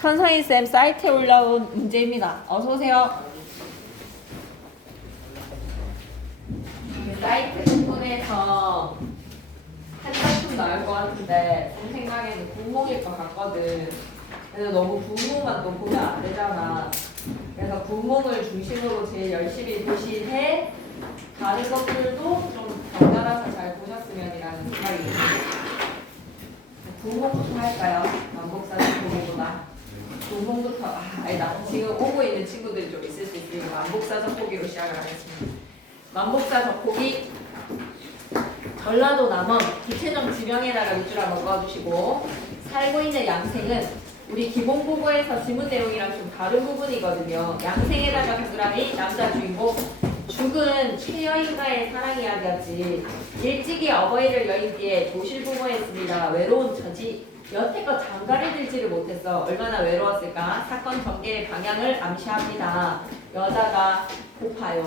천상희쌤 사이트에 올라온 문제입니다. 어서오세요. 사이트 부분에서 한 작품 나올 것 같은데 제 생각에는 분모일 것 같거든. 그래서 너무 분모만 또 보면 안 되잖아. 그래서 분모를 중심으로 제일 열심히 보시되 다른 것들도 좀 번갈아서 잘 보셨으면이라는 생각이 듭니다. 분모부터 할까요? 만복사전 보기보다. 분모부터 아니다. 지금 오고 있는 친구들이 좀 있을 수 있으니까 만복사전 보기로 시작을 하겠습니다. 만복사전 보기 전라도 남원 기체적 지명에다가 밑줄 한번 그어주시고 살고 있는 양생은 우리 기본보고에서 지문 내용이랑 좀 다른 부분이거든요. 양생에다가 동그라미 남자 주인공 죽은 최여인과의 사랑 이야기였지. 일찍이 어버이를 여인 뒤에 도실 부모했습니다. 외로운 처지 여태껏 장가를 들지를 못했어. 얼마나 외로웠을까. 사건 전개의 방향을 암시합니다. 여자가 고파요.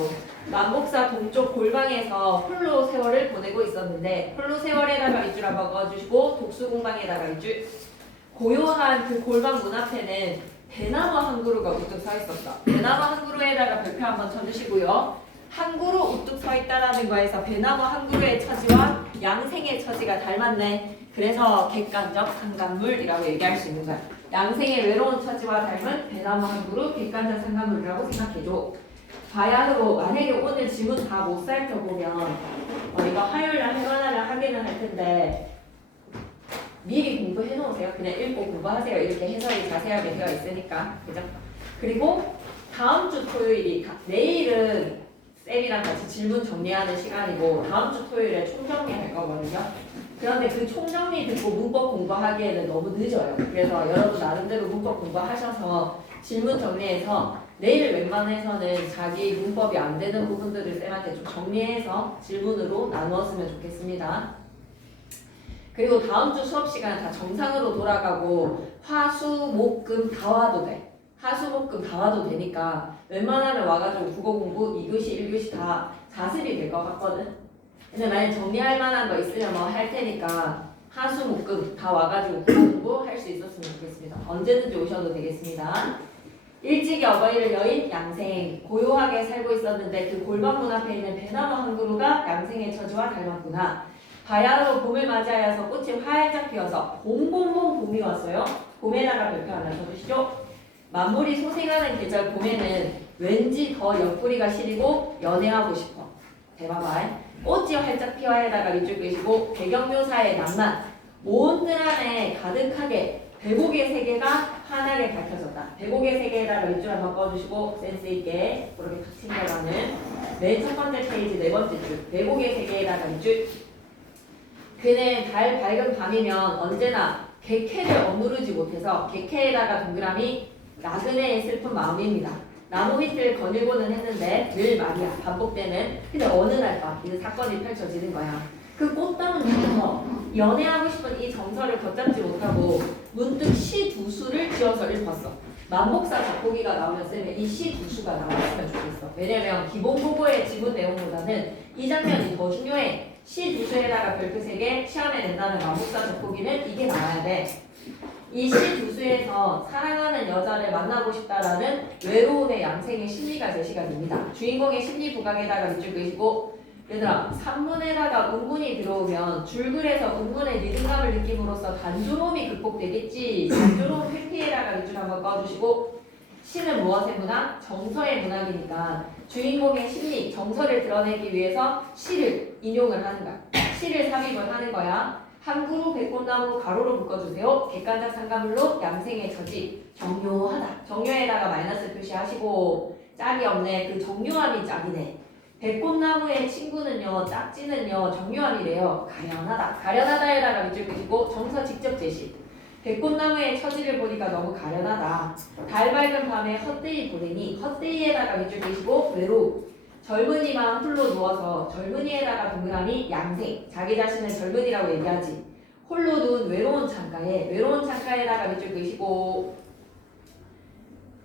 만복사 동쪽 골방에서 홀로 세월을 보내고 있었는데 홀로 세월에다가 밑줄 한번 그어주시고 독수공방에다가 밑줄. 고요한 그 골방 문 앞에는 대나무 한 그루가 우뚝 서 있었다. 대나무 한 그루에다가 별표 한번 쳐주시고요. 한 그루 우뚝 서 있다라는 거에서 대나무 한 그루의 처지와 양생의 처지가 닮았네. 그래서 객관적 상간물이라고 얘기할 수 있는 거야. 양생의 외로운 처지와 닮은 대나무 한 그루 객관적 상간물이라고 생각해줘. 바야흐로 만약에 오늘 지문 다 못 살펴보면 이거 화요일날 회관하려 하기는 할 텐데 미리 공부해 놓으세요. 그냥 읽고 공부하세요. 이렇게 해설이 자세하게 되어 있으니까. 그죠? 그리고 다음 주 토요일이 내일은 쌤이랑 같이 질문 정리하는 시간이고 다음 주 토요일에 총정리할 거거든요. 그런데 그 총정리 듣고 문법 공부하기에는 너무 늦어요. 그래서 여러분 나름대로 문법 공부하셔서 질문 정리해서 내일 웬만해서는 자기 문법이 안 되는 부분들을 쌤한테 좀 정리해서 질문으로 나누었으면 좋겠습니다. 그리고 다음 주 수업 시간 다 정상으로 돌아가고 화수목금 다 와도 돼. 화수목금 다 와도 되니까 웬만하면 와가지고 국어 공부 2교시 1교시 다 자습이 될 것 같거든. 근데 만약 정리할 만한 거 있으면 뭐 할 테니까 화수목금 다 와가지고 국어 공부 할 수 있었으면 좋겠습니다. 언제든지 오셔도 되겠습니다. 일찍이 어버이를 여인 양생 고요하게 살고 있었는데 그 골방문 앞에 있는 대나무 한 그루가 양생의 처지와 닮았구나. 바야흐로 봄을 맞이하여서 꽃이 활짝 피어서 봄봄봄 봄이 왔어요. 봄에다가 별표 하나 쳐주시죠. 만물이 소생하는 계절 봄에는 왠지 더 옆구리가 시리고 연애하고 싶어. 대봐봐. 꽃이 활짝 피어에다가 밑줄 그시고 배경묘사의 낭만 온 뜰 안에 가득하게 배곡의 세계가 환하게 밝혀졌다. 배곡의 세계에다가 밑줄 한번 꺼주시고 센스있게 그렇게 탁 챙겨가는 맨 첫 번째 페이지 네 번째 줄 배곡의 세계에다가 밑줄. 그는 달 밝은 밤이면 언제나 객회를 억누르지 못해서 객회에다가 동그라미 나그네의 슬픈 마음입니다. 나무 밑을 거닐고는 했는데 늘 말이야 반복되는. 근데 어느 날 밤 이 사건이 펼쳐지는 거야. 그 꽃다운 중에서 연애하고 싶은 이 정서를 걷잡지 못하고 문득 시 두 수를 지어서 읽었어. 만복사 작곡이가 나오면 쌤이 이 시 두 수가 나왔으면 좋겠어. 왜냐면 기본 보고의 지문 내용보다는 이 장면이 더 중요해. 시 두 수에다가 별표 3개 시험에 낸다는 만복사 작곡이는 이게 나와야 돼. 이 시 두 수에서 사랑하는 여자를 만나고 싶다라는 외로움의 양생의 심리가 제시가 됩니다. 주인공의 심리 부각에다가 밑줄 그리시고 얘들아 산문에다가 운문이 들어오면 줄글에서 운문의 리듬감을 느낌으로써 단조로움이 극복되겠지. 단조로움 회피에다가 밑줄 한번 꺼주시고 시는 무엇의 문학? 정서의 문학이니까 주인공의 심리, 정서를 드러내기 위해서 시를 인용을 하는 거야. 시를 삽입을 하는 거야. 한 그루 백꽃나무 가로로 묶어주세요. 객관적 상가물로 양생의 처지 정묘하다. 정묘에다가 마이너스 표시하시고 짝이 없네. 그 정묘함이 짝이네. 백꽃나무의 친구는요, 짝지는요, 정묘함이래요. 가련하다. 가련하다에다가 밑줄 그리고 정서 직접 제시. 백꽃나무의 처지를 보니까 너무 가련하다. 달 밝은 밤에 헛되이 보내니 헛되이에다가 밑줄 그리고 외로움. 젊은이만 홀로 누워서 젊은이에다가 동그라미 양생. 자기 자신을 젊은이라고 얘기하지. 홀로 누운 외로운 창가에 외로운 창가에다가 밑줄 그리고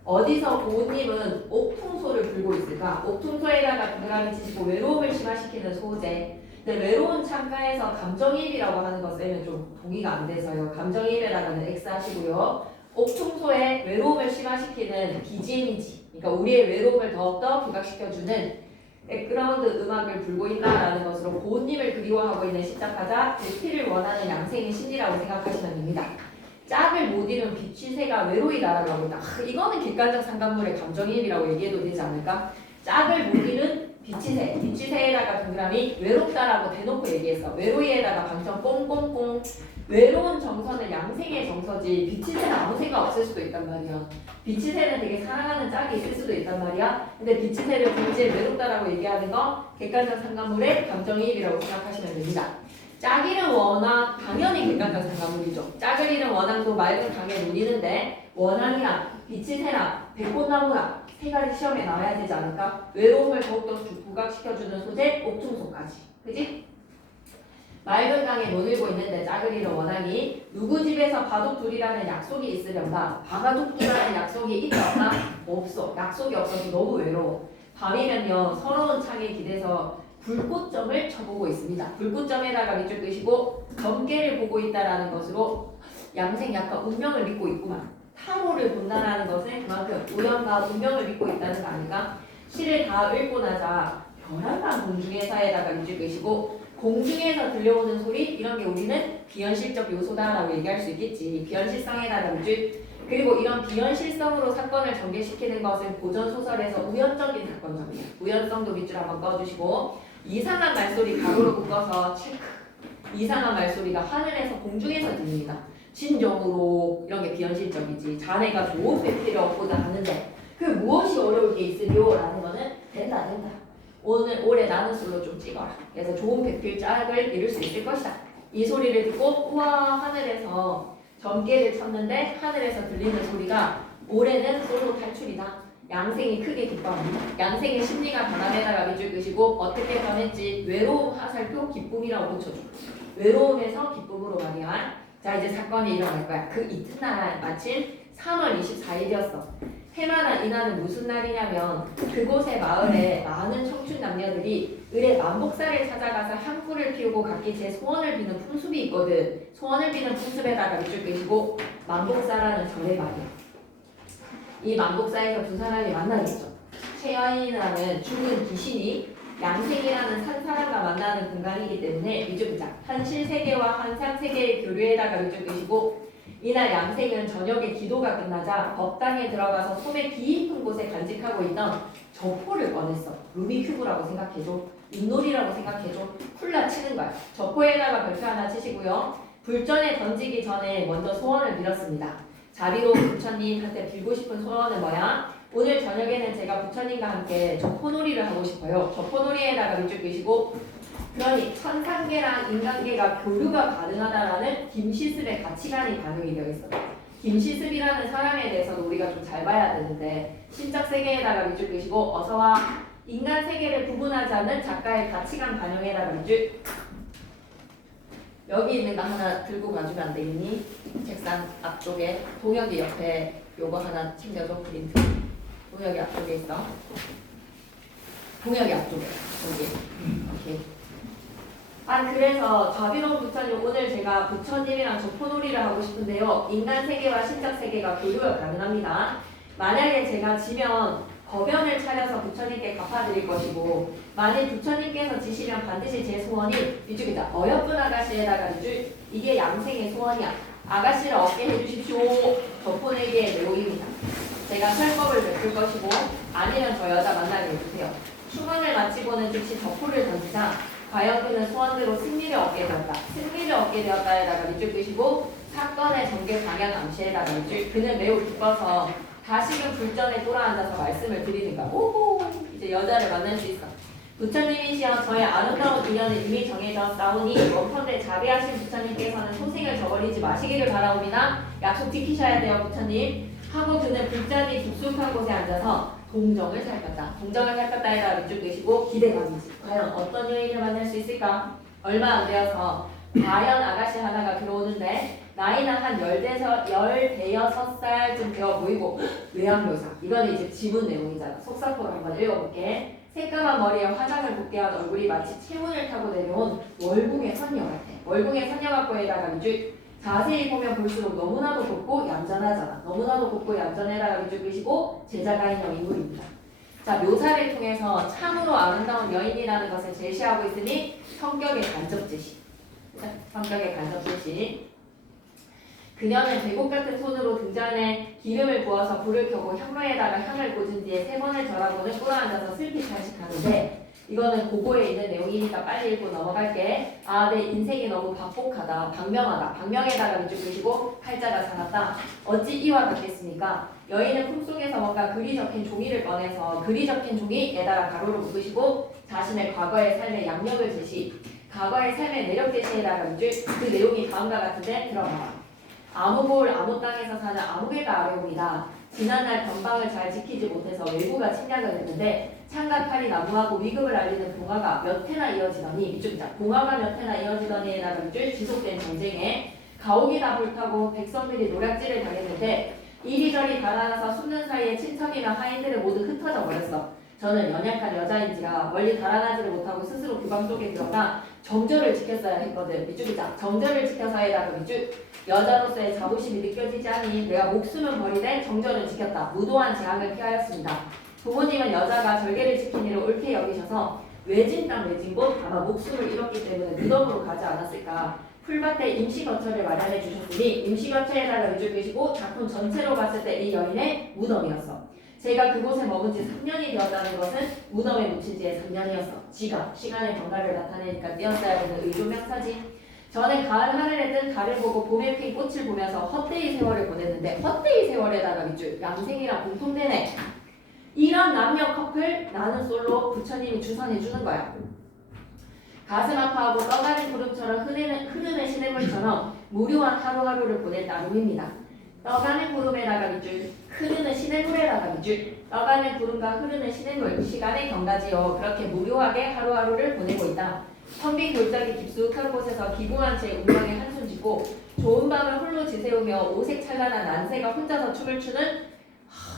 어디서 고은님은 옥통소를 불고 있을까? 옥통소에다가 동그라미 치시고 외로움을 심화시키는 소재. 근데 외로운 창가에서 감정이입이라고 하는 것 쌤은 좀 동의가 안 돼서요. 감정이입에다가는 X 하시고요. 옥충소의 외로움을 심화시키는 BGM이지. 그러니까 우리의 외로움을 더욱더 부각시켜주는 백그라운드 음악을 불고 있다라는 것으로 고운님을 그리워하고 있는 시작하자 대피를 원하는 양생의 심리라고 생각하시면 됩니다. 짝을 못 이룬 비취새가 외로이 날아가고 있다. 이거는 객관적 상관물의 감정이입이라고 얘기해도 되지 않을까? 짝을 못 이룬 비취새, 비취새에다가 동그라미 외롭다라고 대놓고 얘기했어. 외로이에다가 방점 꽁꽁꽁. 외로운 정서는 양생의 정서지 비치새는 아무 생각 없을 수도 있단 말이야. 비치새는 되게 사랑하는 짝이 있을 수도 있단 말이야. 근데 비치새를 동시에 외롭다라고 얘기하는 거 객관적 상관물의 감정이입이라고 생각하시면 됩니다. 짝이는 원앙 당연히 객관적 상관물이죠. 짝을 잃은 원앙도 맑은 강에 누리는데 원앙이랑 비치새랑 백꽃나무랑 세 가지 시험에 나와야 되지 않을까? 외로움을 더욱더 부각시켜주는 소재 옥충소까지. 그지? 맑은 강에 논을고 있는데 짝을 잃은 원앙이 누구 집에서 바둑둘이라는 약속이 있으련다. 바둑둘이라는 약속이 있다 없나? 없어. 약속이 없어서 너무 외로워. 밤이면요 서러운 창에 기대서 불꽃점을 쳐보고 있습니다. 불꽃점에다가 밑줄 끄시고 점괘를 보고 있다라는 것으로 양생 약간 운명을 믿고 있구만. 타로를 본다라는 것은 그만큼 우연과 운명을 믿고 있다는 거 아닐까? 시를 다 읽고 나자 별한방 공중에서에다가 밑줄 끄시고 공중에서 들려오는 소리 이런 게 우리는 비현실적 요소다라고 얘기할 수 있겠지. 비현실성에다가 밑줄. 그리고 이런 비현실성으로 사건을 전개시키는 것은 고전 소설에서 우연적인 사건점이야. 우연성도 밑줄 한번 꺼주시고 이상한 말소리 가로로 묶어서 체크. 이상한 말소리가 하늘에서 공중에서 들립니다. 진정으로 이런 게 비현실적이지. 자네가 좋은 배필이 없고자 하는데 그 무엇이 어려울 게 있으리요? 라는 거는 된다. 올해 나는 솔로 좀 찍어라. 그래서 좋은 배필 짝을 이룰 수 있을 것이다. 이 소리를 듣고 우와 하늘에서 점괘를 쳤는데 하늘에서 들리는 소리가 올해는 솔로 탈출이다. 양생이 크게 기뻐합니다. 양생의 심리가 변함에다가 밑줄 끄시고 어떻게 변했지? 외로움 화살표 기쁨이라고 붙여줘. 외로움에서 기쁨으로 말이야. 자 이제 사건이 일어날 거야. 그 이튿날 마침 3월 24일이었어. 해마다 이날은 무슨 날이냐면 그곳의 마을에 많은 청춘 남녀들이 을의 만복사를 찾아가서 향불을 피우고 각기 제 소원을 비는 풍습이 있거든. 소원을 비는 풍습에다가 밑줄 끄시고 만복사라는 절의 말이야. 이 만복사에서 두 사람이 만나겠죠. 최여인이라는 죽은 귀신이 양생이라는 산 사람과 만나는 공간이기 때문에 밑줄 끄자. 한실세계와 한상세계의 교류에다가 밑줄 끄시고 이날 양생은 저녁에 기도가 끝나자 법당에 들어가서 손에 깊은 곳에 간직하고 있던 저포를 꺼냈어. 루비큐브라고 생각해줘. 윷놀이라고 생각해줘. 훌라 치는 거야. 저포에다가 별표 하나 치시고요. 불전에 던지기 전에 먼저 소원을 빌었습니다. 자비로운 부처님한테 빌고 싶은 소원은 뭐야? 오늘 저녁에는 제가 부처님과 함께 저포놀이를 하고 싶어요. 저포놀이에다가 밑줄 끄시고 그러니 천상계랑 인간계가 교류가 가능하다라는 김시습의 가치관이 반영이 되어 있어. 김시습이라는 사람에 대해서도 우리가 좀 잘 봐야 되는데 신적 세계에다가 밑줄 끄시고 어서와 인간 세계를 구분하지 않는 작가의 가치관 반영에다가 밑줄. 여기 있는 거 하나 들고 가주면 안 되겠니? 책상 앞쪽에 동혁이 옆에 요거 하나 챙겨줘. 프린트. 동혁이 앞쪽에 있어. 동혁이 앞쪽에 여기. 오케이. 그래서 자비로운 부처님 오늘 제가 부처님이랑 저포놀이를 하고 싶은데요. 인간 세계와 신적 세계가 교류가 가능합니다. 만약에 제가 지면 거변을 차려서 부처님께 갚아드릴 것이고 만일 부처님께서 지시면 반드시 제 소원이 이쪽이다. 어여쁜 아가씨에다가 밑줄. 이게 양생의 소원이야. 아가씨를 얻게 해주십시오. 저포내기의 내용입니다. 제가 설법을 베풀 것이고 아니면 저 여자 만나게 해주세요. 충원을 마치고는 즉시 저포를 던지자 과연 그는 소원대로 승리를 얻게 되었다. 승리를 얻게 되었다에다가 밑줄 끄시고 사건의 전개 방향 암시에다가 밑줄. 그는 매우 기뻐서 다시금 불전에 돌아앉아서 말씀을 드리는가. 오호 이제 여자를 만날 수 있어. 부처님이시여 저의 아름다운 인연은 이미 정해져 싸우니 원컨대 자비하신 부처님께서는 소생을 저버리지 마시기를 바라옵니다. 약속 지키셔야 돼요 부처님. 하고 그는 불자리 깊숙한 곳에 앉아서 동정을 살폈다. 동정을 살폈다에다가 밑줄 끄시고 기대감이지. 과연 어떤 여인을 만날 수 있을까? 얼마 안 되어서 과연 아가씨 하나가 들어오는데 나이는 한 16살쯤 되어 보이고 외양묘사. 이건 이제 지문 내용이잖아. 속사포로 한번 읽어볼게. 새까만 머리에 화장을 곱게 한 얼굴이 마치 체문을 타고 내려온 월궁의 선녀 같아. 월궁의 선녀 같고에다가 밑줄. 자세히 보면 볼수록 너무나도 곱고 얌전하잖아. 너무나도 곱고 얌전해라가 밑줄 그시고 제자가 있는 인물입니다. 자, 묘사를 통해서 참으로 아름다운 여인이라는 것을 제시하고 있으니 성격의 간접 제시. 성격의 간접 제시. 그녀는 계곡 같은 손으로 등잔에 기름을 부어서 불을 켜고 향로에다가 향을 꽂은 뒤에 3번을 절하고는 꿇어앉아서 슬피 탄식하는데 이거는 고고에 있는 내용이니까 빨리 읽고 넘어갈게. 아, 내 인생이 너무 박복하다. 방명하다. 방명에다가 밑줄 그시고 팔자가 살았다. 어찌 이와 같겠습니까? 여인은 품속에서 뭔가 글이 적힌 종이를 꺼내서 글이 적힌 종이에다가 가로를 묶으시고 자신의 과거의 삶의 양력을 제시, 과거의 삶의 내력 제시에다가 밑줄 그 내용이 다음과 같은데 들어봐봐. 아무골 아무 땅에서 사는 아무개가 아래옵니다. 지난날 변방을 잘 지키지 못해서 외부가 침략을 했는데 창과 칼이 나무하고 위급을 알리는 봉화가 몇 해나 이어지더니 이쪽이자 봉화가 몇 해나 이어지더니에다가 밑줄 지속된 전쟁에 가옥이 다 불타고 백성들이 노략질을 당했는데 이리저리 달아나서 숨는 사이에 친척이나 하인들을 모두 흩어져 버렸어. 저는 연약한 여자인지라 멀리 달아나지를 못하고 스스로 규방 속에 들어가 정절을 지켰어야 했거든. 밑줄이자 정절을 지켜서에다가 밑줄 여자로서의 자부심이 느껴지지 않으니 내가 목숨은 버리되 정절을 지켰다. 무도한 재앙을 피하였습니다. 부모님은 여자가 절개를 지킨 일을 옳게 여기셔서 외진 땅 외진 곳 아마 목숨을 잃었기 때문에 무덤으로 가지 않았을까. 풀밭에 임시거처를 마련해 주셨으니 임시거처에다가 밑줄 그시고 작품 전체로 봤을 때 이 여인의 무덤이었어. 제가 그곳에 머문 지 3년이 되었다는 것은 무덤에 묻힌 지 3년이었어. 지각, 시간의 변화를 나타내니까 띄었어야 하는 의조명사지. 저는 가을 하늘에 뜬 달을 보고 봄에 핀 꽃을 보면서 헛되이 세월을 보냈는데 헛되이 세월에다가 밑줄 양생이랑 공통되네. 이런 남녀 커플 나는 솔로 부처님이 주선해 주는 거야. 가슴 아파하고 떠가는 구름처럼 흐르는 시냇물처럼 무료한 하루하루를 보낼 따름입니다. 떠가는 구름에다가 밑줄 흐르는 시냇물에다가 밑줄 떠가는 구름과 흐르는 시냇물 시간의 경가지요. 그렇게 무료하게 하루하루를 보내고 있다. 텅빈 골짜기 깊숙한 곳에서 기구한 제 운명에 한숨 짓고 좋은 밤을 홀로 지새우며 오색 찬란한 난새가 혼자서 춤을 추는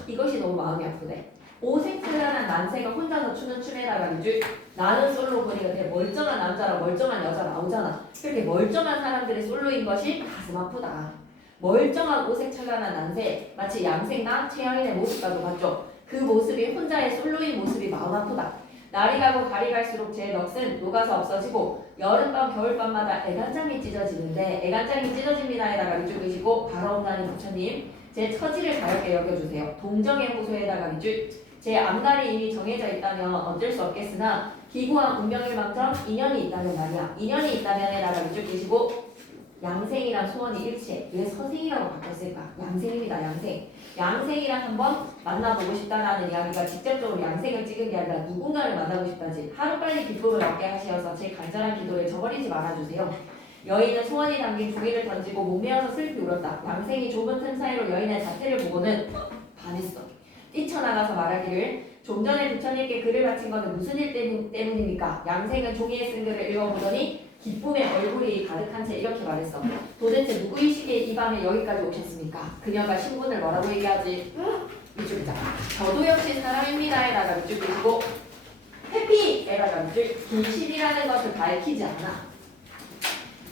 이것이 너무 마음이 아프네. 오색 찬란한 난새가 혼자서 추는 춤에다가 밑줄 나는 솔로 보니까 되게 멀쩡한 남자랑 멀쩡한 여자 나오잖아. 그렇게 멀쩡한 사람들이 솔로인 것이 가슴 아프다. 멀쩡한 오색 찬란한 난새 마치 양생과 최양인의 모습과도 같죠. 그 모습이 혼자의 솔로인 모습이 마음 아프다. 날이 가고 달이 갈수록 제 넋은 녹아서 없어지고 여름밤 겨울밤마다 애간장이 찢어지는데 애간장이 찢어집니다에다가 밑줄 그시고 바라온다는 부처님 제 처지를 가볍게 여겨주세요. 동정의 호소에다가 밑줄 제 앞날이 이미 정해져 있다면 어쩔 수 없겠으나 기구한 운명을 망정 인연이 있다면 말이야. 인연이 있다면에다가 밑줄 그시고 양생이란 소원이 일체. 왜 서생이라고 바꿨을까? 양생입니다. 양생. 양생이랑 한번 만나보고 싶다라는 이야기가 직접적으로 양생을 찍은 게 아니라 누군가를 만나고 싶다지. 하루빨리 기쁨을 얻게 하시어서 제 간절한 기도를 저버리지 말아주세요. 여인은 소원이 담긴 종이를 던지고 몸매어서 슬피 울었다. 양생이 좁은 틈 사이로 여인의 자태를 보고는 반했어. 뛰쳐나가서 말하기를 좀 전에 부처님께 글을 바친 것은 무슨 일 때문입니까? 양생은 종이에 쓴 글을 읽어보더니 기쁨의 얼굴이 가득한 채 이렇게 말했어. 도대체 누구이시기에 이 밤에 여기까지 오셨습니까? 그녀가 신분을 뭐라고 얘기하지? 밑줄자. 저도 역시 사람입니다에다가 밑줄 그리고 해피에다가 밑줄 진실이라는 것을 밝히지 않아.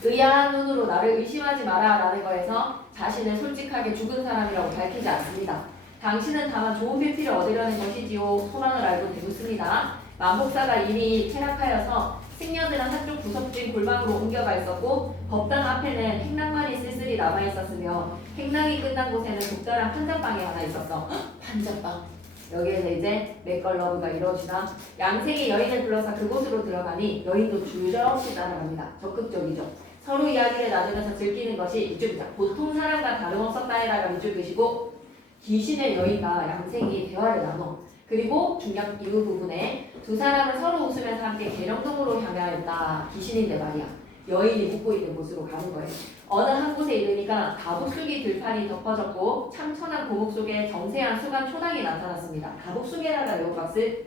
의아한 눈으로 나를 의심하지 마라 라는 거에서 자신을 솔직하게 죽은 사람이라고 밝히지 않습니다. 당신은 다만 좋은 필티를 얻으려는 것이지요. 소망을 알고 되묻습니다. 만복사가 이미 퇴락하여서 승려들은 한쪽 구석진 골방으로 옮겨가 있었고 법당 앞에는 행랑만이 쓸쓸히 남아있었으며 행랑이 끝난 곳에는 독자랑 판자방이 하나 있었어. 판자방. 여기에서 이제 맥걸러브가 이루어지다. 양생이 여인을 불러서 그곳으로 들어가니 여인도 줄저없이 따라갑니다. 적극적이죠. 서로 이야기를 나누면서 즐기는 것이 이쪽이다. 보통 사람과 다름없었다에다가 밑줄 그시고 귀신의 여인과 양생이 대화를 나눠. 그리고 중간 이후 부분에 두 사람은 서로 웃으면서 함께 계령동으로 향하였다. 귀신인데 말이야. 여인이 묵고 있는 곳으로 가는 거예요. 어느 한 곳에 이르니까 가복숭이 들판이 덮어졌고 참천한 고목 속에 정세한 수간 초당이 나타났습니다. 가복숭이라는 외국박스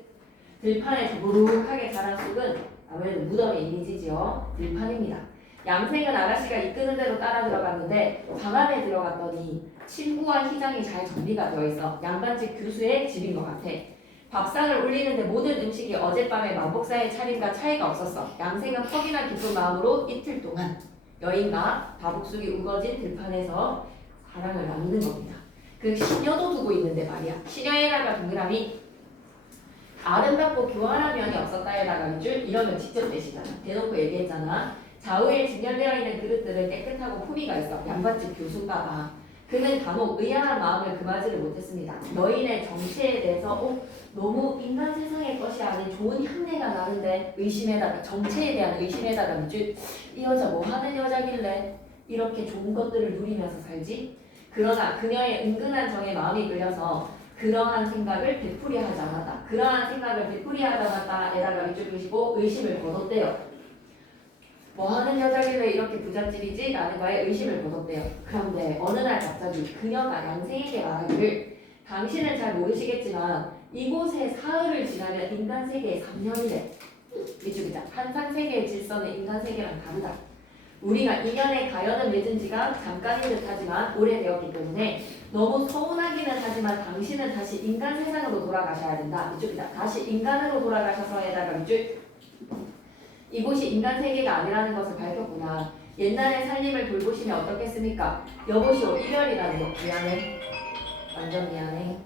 들판에 더부룩하게 자란 쑥은 아무래도 무덤의 이미지지요. 들판입니다. 양생은 아가씨가 이끄는 대로 따라 들어갔는데 방 안에 들어갔더니 침구와 휘장이 잘 정리가 되어 있어. 양반집 교수의 집인 것 같아. 밥상을 올리는데 모든 음식이 어젯밤의 만복사의 차림과 차이가 없었어. 양생은 퍽이나 기쁜 마음으로 이틀 동안 여인과 바복숙이 우거진 들판에서 사랑을 나누는 겁니다. 그 시녀도 두고 있는데 말이야. 시녀에다가 동그라미 아름답고 교활한 면이 없었다에다가 밑줄 이러면 직접 대시잖아. 대놓고 얘기했잖아. 좌우에 진열되어 있는 그릇들은 깨끗하고 품위가 있어. 양반집 교수인가 봐. 그는 간혹 의아한 마음을 금하지를 못했습니다. 여인의 정체에 대해서 너무 인간 세상의 것이 아닌 좋은 향내가 나는데 의심에다가 정체에 대한 의심에다가 밑줄 이 여자 뭐 하는 여자길래 이렇게 좋은 것들을 누리면서 살지? 그러나 그녀의 은근한 정에 마음이 끌려서 그러한 생각을 되풀이하지 않았다. 그러한 생각을 되풀이하지 않았다에다가 밑줄 그시고 의심을 거뒀대요. 뭐 하는 여자길래 이렇게 부잣집이지? 라는 거에 의심을 거뒀대요. 그런데 어느 날 갑자기 그녀가 양생에게 말하기를 당신은 잘 모르시겠지만 이곳에 사흘을 지나면 인간 세계의 3년이래. 밑줄기자 한상 세계의 질서는 인간 세계랑 다르다. 우리가 인연의 가연을 맺은 지가 잠깐인 듯 하지만 오래되었기 때문에 너무 서운하기는 하지만 당신은 다시 인간 세상으로 돌아가셔야 된다. 밑줄기자 다시 인간으로 돌아가셔서에다가 밑줄 이곳이 인간 세계가 아니라는 것을 밝혔구나. 옛날의 살림을 돌보시면 어떻겠습니까? 여보시오 이별이라는 거 미안해. 완전 미안해.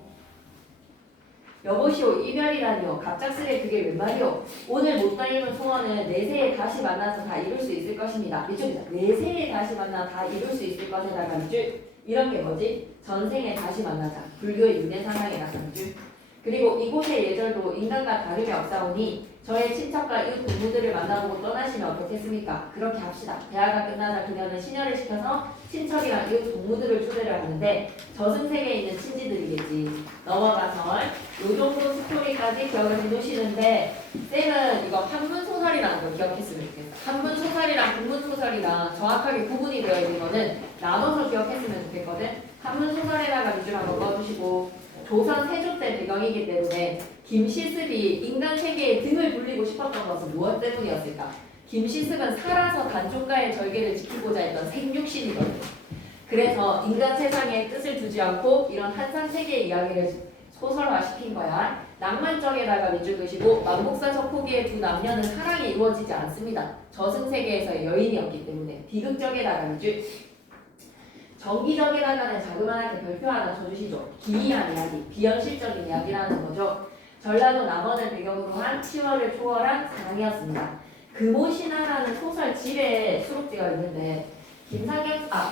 여보시오 이별이라니요. 갑작스레 그게 웬 말이오. 오늘 못 다니는 소원은 내세에 다시 만나서 다 이룰 수 있을 것입니다. 밑줄이다. 내세에 다시 만나 다 이룰 수 있을 것에다가 밑줄 이런 게 뭐지? 전생에 다시 만나자. 불교의 윤회사상에 나간 밑줄. 그리고 이곳의 예절도 인간과 다름이 없사오니 저의 친척과 이웃 동무들을 만나보고 떠나시면 어떻겠습니까? 그렇게 합시다. 대화가 끝나자 그녀는 시녀를 시켜서 친척이랑 이웃 동무들을 초대를 하는데 저승세계에 있는 친지들이겠지. 넘어가서 요 정도 스토리까지 기억을 해두시는데 쌤은 이거 한문소설이라는 걸 기억했으면 좋겠어. 한문소설이랑 국문소설이랑 정확하게 구분이 되어 있는 거는 나눠서 기억했으면 좋겠거든. 한문소설에다가 밑줄 한번 꺼주시고 조선 세조 때 배경이기 때문에 김시습이 인간 세계에 등을 돌리고 싶었던 것은 무엇 때문이었을까? 김시습은 살아서 단종가의 절개를 지키고자 했던 생육신이거든요. 그래서 인간 세상에 뜻을 두지 않고 이런 한상 세계의 이야기를 소설화시킨 거야. 낭만적에다가 밑줄 그시고 만복사 적포기의 두 남녀는 사랑이 이루어지지 않습니다. 저승세계에서의 여인이었기 때문에 비극적에다가 밑줄 정기적에다가는 자그마하게 별표 하나 쳐주시죠. 기이한 이야기, 비현실적인 이야기라는 거죠. 전라도 남원을 배경으로 한 10월을 초월한 사랑이었습니다. 금오신화라는 소설집에 수록되어 있는데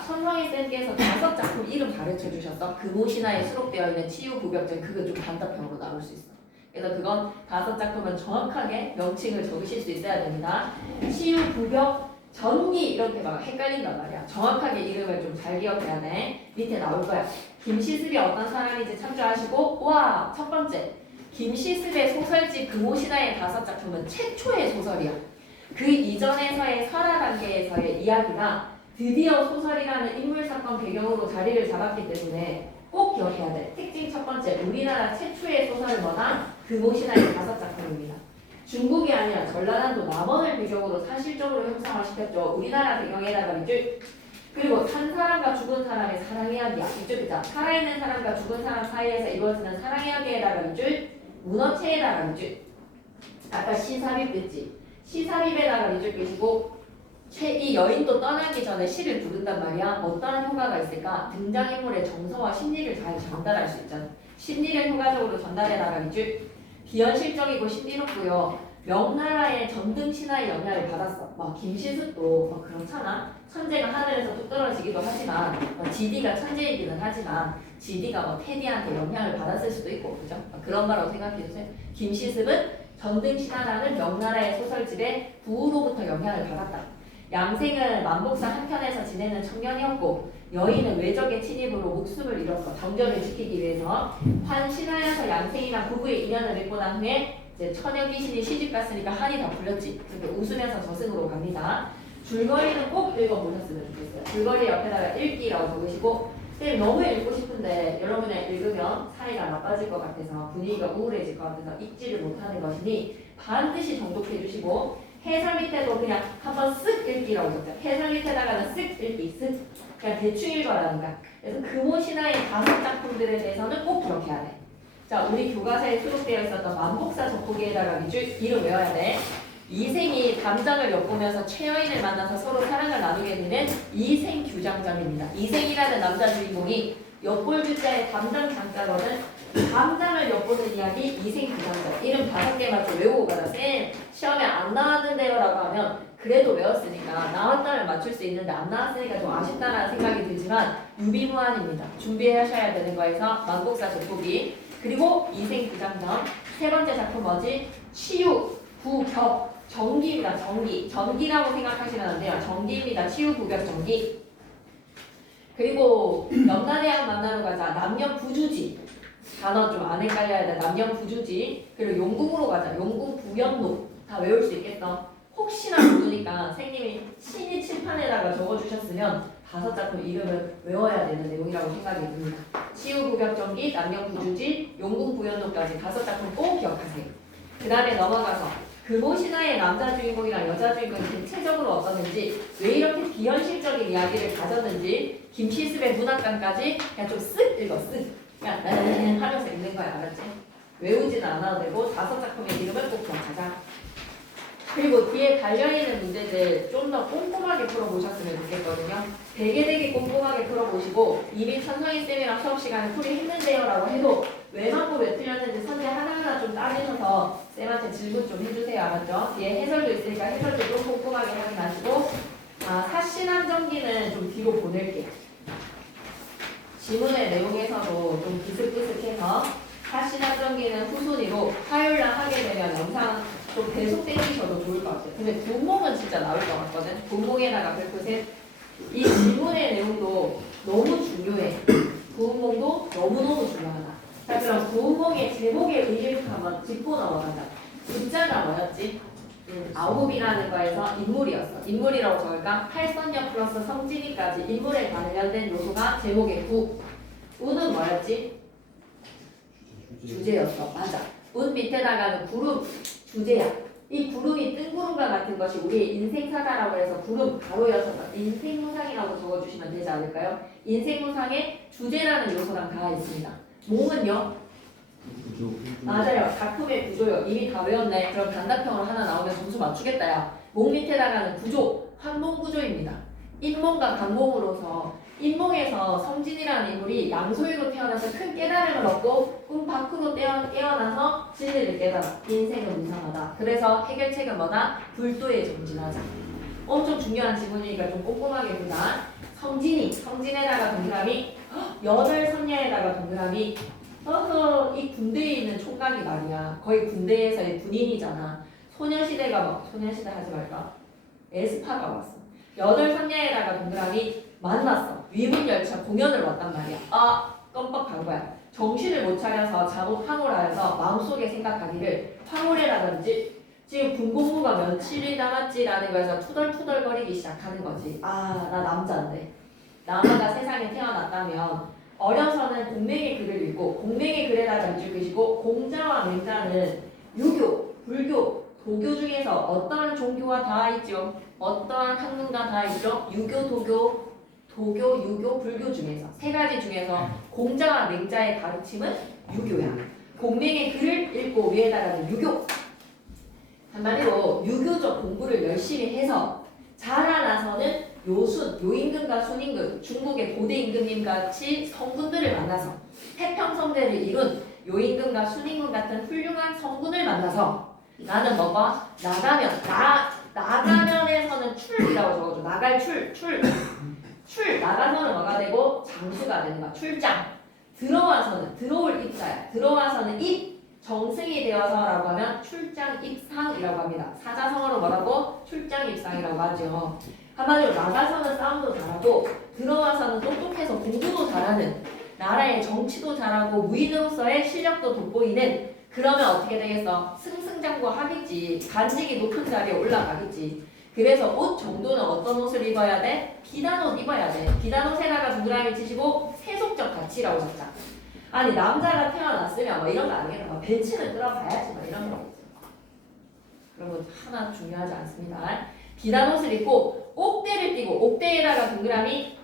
천성희 쌤께서 5작품 이름 가르쳐 주셔서 금오신화에 수록되어 있는 치유구벽전 그거 좀 단답형으로 나올 수 있어. 그래서 그건 5작품은 정확하게 명칭을 적으실 수 있어야 됩니다. 치유구벽 전기 이렇게 막 헷갈린단 말이야. 정확하게 이름을 좀 잘 기억해야 돼. 밑에 나올 거야. 김시습이 어떤 사람인지 참조하시고 와! 첫 번째 김시습의 소설집 금오신화의 5작품은 최초의 소설이야. 그 이전에서의 설화 단계에서의 이야기가 드디어 소설이라는 인물 사건 배경으로 자리를 잡았기 때문에 꼭 기억해야 돼. 특징 첫 번째 우리나라 최초의 소설은 뭐다? 금오신화의 5작품입니다. 중국이 아니라 전라남도 남원을 배경으로 사실적으로 형상화 시켰죠. 우리나라 배경에다가 밑줄 그리고 산 사람과 죽은 사람의 사랑 이야기야. 이쪽이자 살아있는 사람과 죽은 사람 사이에서 이루어지는 사랑 이야기에다가 밑줄 문어체에다가 밑줄 아까 시삽입 됐지. 시삽입에다가 밑줄 끼시고 이 여인도 떠나기 전에 시를 부른단 말이야. 어떠한 효과가 있을까? 등장인물의 정서와 심리를 잘 전달할 수 있잖아. 심리를 효과적으로 전달해다가 밑줄 비현실적이고 신비롭고요. 명나라의 전등 신화의 영향을 받았어. 막 김시습도 막 그렇잖아. 천재가 하늘에서 뚝 떨어지기도 하지만 지디가 천재이기는 하지만 지디가 뭐 테디한테 영향을 받았을 수도 있고 그죠? 그런 거라고 생각해주세요. 김시습은 전등 신화라는 명나라의 소설집에 부후로부터 영향을 받았다. 양생은 만복사 한편에서 지내는 청년이었고 여인은 외적의 침입으로 목숨을 잃었어. 정절을 지키기 위해서 환신하여서 양생이랑 부부의 인연을 맺고 난 후에 이제 처녀 귀신이 시집 갔으니까 한이 다 풀렸지. 그래서 웃으면서 저승으로 갑니다. 줄거리는 꼭 읽어보셨으면 좋겠어요. 줄거리 옆에다가 읽기라고 적으시고 쌤 너무 읽고 싶은데 여러분이 읽으면 사이가 나빠질 것 같아서 분위기가 우울해질 것 같아서 읽지를 못하는 것이니 반드시 정독해 주시고 해설 밑에도 그냥 한번 쓱 읽기라고 적자. 해설 밑에다가는 쓱 읽기, 쓱 그냥 대충 읽어라는 거야. 그래서 금오신화의 5작품들에 대해서는 꼭 기억해야 돼. 자, 우리 교과서에 수록되어 있었던 만복사 적보기에다가 밑줄 이름 외워야 돼. 이생이 담장을 엿보면서 최여인을 만나서 서로 사랑을 나누게 되는 이생규장전입니다. 이생이라는 남자 주인공이 엿볼 규자의 담장 장자로는 담장을 엿보는 이야기 이생규장전. 이름 5개만 좀 외우고 가라. 쌤 시험에 안 나왔는데요 라고 하면 그래도 외웠으니까 나왔다면 맞출 수 있는데 안 나왔으니까 좀 아쉽다라는 생각이 들지만 유비무환입니다. 준비하셔야 되는 거에서 만복사 젖보기 그리고 이생규장전. 세 번째 작품 뭐지? 치유, 구격, 정기입니다. 전기라고 생각하시면 안 돼요. 전기입니다. 치유, 구격, 전기. 그리고 염라대왕 만나러 가자. 남녀부주지. 단어 좀 안 헷갈려야 돼. 남녀부주지. 그리고 용궁으로 가자. 용궁 부연록. 다 외울 수 있겠어. 혹시나 모르니까 선생님이 신이 칠판에다가 적어주셨으면 5작품 이름을 외워야 되는 내용이라고 생각이 듭니다. 치유, 구격, 전기, 남녀부주지, 용궁 부연록까지 5작품 꼭 기억하세요. 그 다음에 넘어가서 금오신화의 남자 주인공이랑 여자 주인공이 대체적으로 어떻는지 왜 이렇게 비현실적인 이야기를 가졌는지 김시습의 문학관까지 그냥 좀 쓱 읽어 쓱 그냥 하면서 읽는 거야. 알았지? 외우지는 않아도 되고 5작품의 이름을 꼭 기억하자. 그리고 뒤에 달려있는 문제들 좀 더 꼼꼼하게 풀어보셨으면 좋겠거든요. 되게 꼼꼼하게 풀어보시고 이미 천성희 쌤이랑 수업 시간에 풀이했는데요 라고 해도 왜 맞고 왜 틀렸는지 선제 하나하나 좀 따지셔서 쌤한테 질문 좀 해주세요. 알았죠? 뒤에 해설도 있으니까 해설도 좀 꼼꼼하게 확인하시고 사신함정기는 좀 뒤로 보낼게요. 지문의 내용에서도 좀 비슷비슷해서 사신함정기는 후순위로 화요일날 하게 되면 영상 좀 계속 땡기셔도 좋을 것 같아요. 근데 분몽은 진짜 나올 것 같거든. 분몽에다가 100%. 이 지문의 내용도 너무 중요해. 부음몽도 너무너무 중요하다. 자, 그럼 부음몽의 제목의 의미부터 한번 짚고 넘어가자. 문자가 뭐였지? 9이라는 거에서 인물이었어. 인물이라고 적을까? 팔선녀 플러스 성진이까지 인물에 관련된 요소가 제목의 구. 우는 뭐였지? 주제였어. 맞아. 운 밑에다가는 구름, 주제야. 이 구름이 뜬구름과 같은 것이 우리의 인생사다라고 해서 구름 가로여서 인생무상이라고 적어주시면 되지 않을까요? 인생무상에 주제라는 요소랑 다 있습니다. 몸은요? 맞아요. 작품의 구조요. 이미 다 외웠네. 그럼 단답형으로 하나 나오면 점수 맞추겠다. 야. 몸 밑에다가는 구조, 항몽구조입니다. 인몽과 강몽으로서 인몽에서 성진이라는 인물이 양소이로 태어나서 큰 깨달음을 얻고 꿈 밖으로 깨어나서 진리를 깨달아. 인생은 무상하다. 그래서 해결책은 뭐다? 불도에 정진하자. 엄청 중요한 지문이니까 좀 꼼꼼하게 보자. 성진에다가 동그라미, 여덟 선녀에다가 동그라미. 이 군대에 있는 총각이 말이야. 거의 군대에서의 군인이잖아. 소녀시대가 막 소녀시대 하지 말까? 에스파가 왔어. 여덟 선녀에다가 동그라미 만났어. 위문열차 공연을 왔단 말이야. 껌뻑한 거야. 정신을 못 차려서 잘못 황홀하여서 마음속에 생각하기를 황홀해라든지 지금 군복무가 며칠이 남았지라는 거에서 투덜투덜거리기 시작하는 거지. 나 남자인데. 남자가 세상에 태어났다면 어려서는 공맹의 글을 읽고 공맹의 글에다가 밑줄 그시고 공자와 맹자는 유교, 불교, 도교 중에서 어떠한 종교와 다 있죠? 어떠한 학문과 다 있죠? 유교, 도교, 유교, 불교 중에서 3가지 중에서 공자와 맹자의 가르침은 유교야. 공맹의 글을 읽고 위에다가는 유교. 한마디로 유교적 공부를 열심히 해서 자라나서는 요임금과 순임금, 중국의 고대 임금님 같이 성군들을 만나서 태평성대를 이룬 요임금과 순임금 같은 훌륭한 성군을 만나서 나는 뭐가? 나가면에서는 출이라고 적어줘. 나갈 출 나가서는 뭐가 되고 장수가 되는 거야. 출장. 들어와서는 들어올 입자야. 들어와서는 입 정승이 되어서라고 하면 출장 입상이라고 합니다. 사자성어로 뭐라고? 출장 입상이라고 하죠. 한마디로 나가서는 싸움도 잘하고 들어와서는 똑똑해서 공부도 잘하는 나라의 정치도 잘하고 무인으로서의 실력도 돋보이는 그러면 어떻게 되겠어? 승승장구하겠지. 간직이 높은 자리에 올라가겠지. 그래서 옷 정도는 어떤 옷을 입어야 돼? 비단옷 입어야 돼. 비단옷에다가 동그라미 치시고 세속적 가치라고 적자. 아니 남자가 태어났으면 뭐 이런 거 아니겠다. 뭐 벤츠는 끌어봐야지 뭐 이런 거. 그런 거 하나 중요하지 않습니다. 비단옷을 입고 옥대를 띠고 옥대에다가 동그라미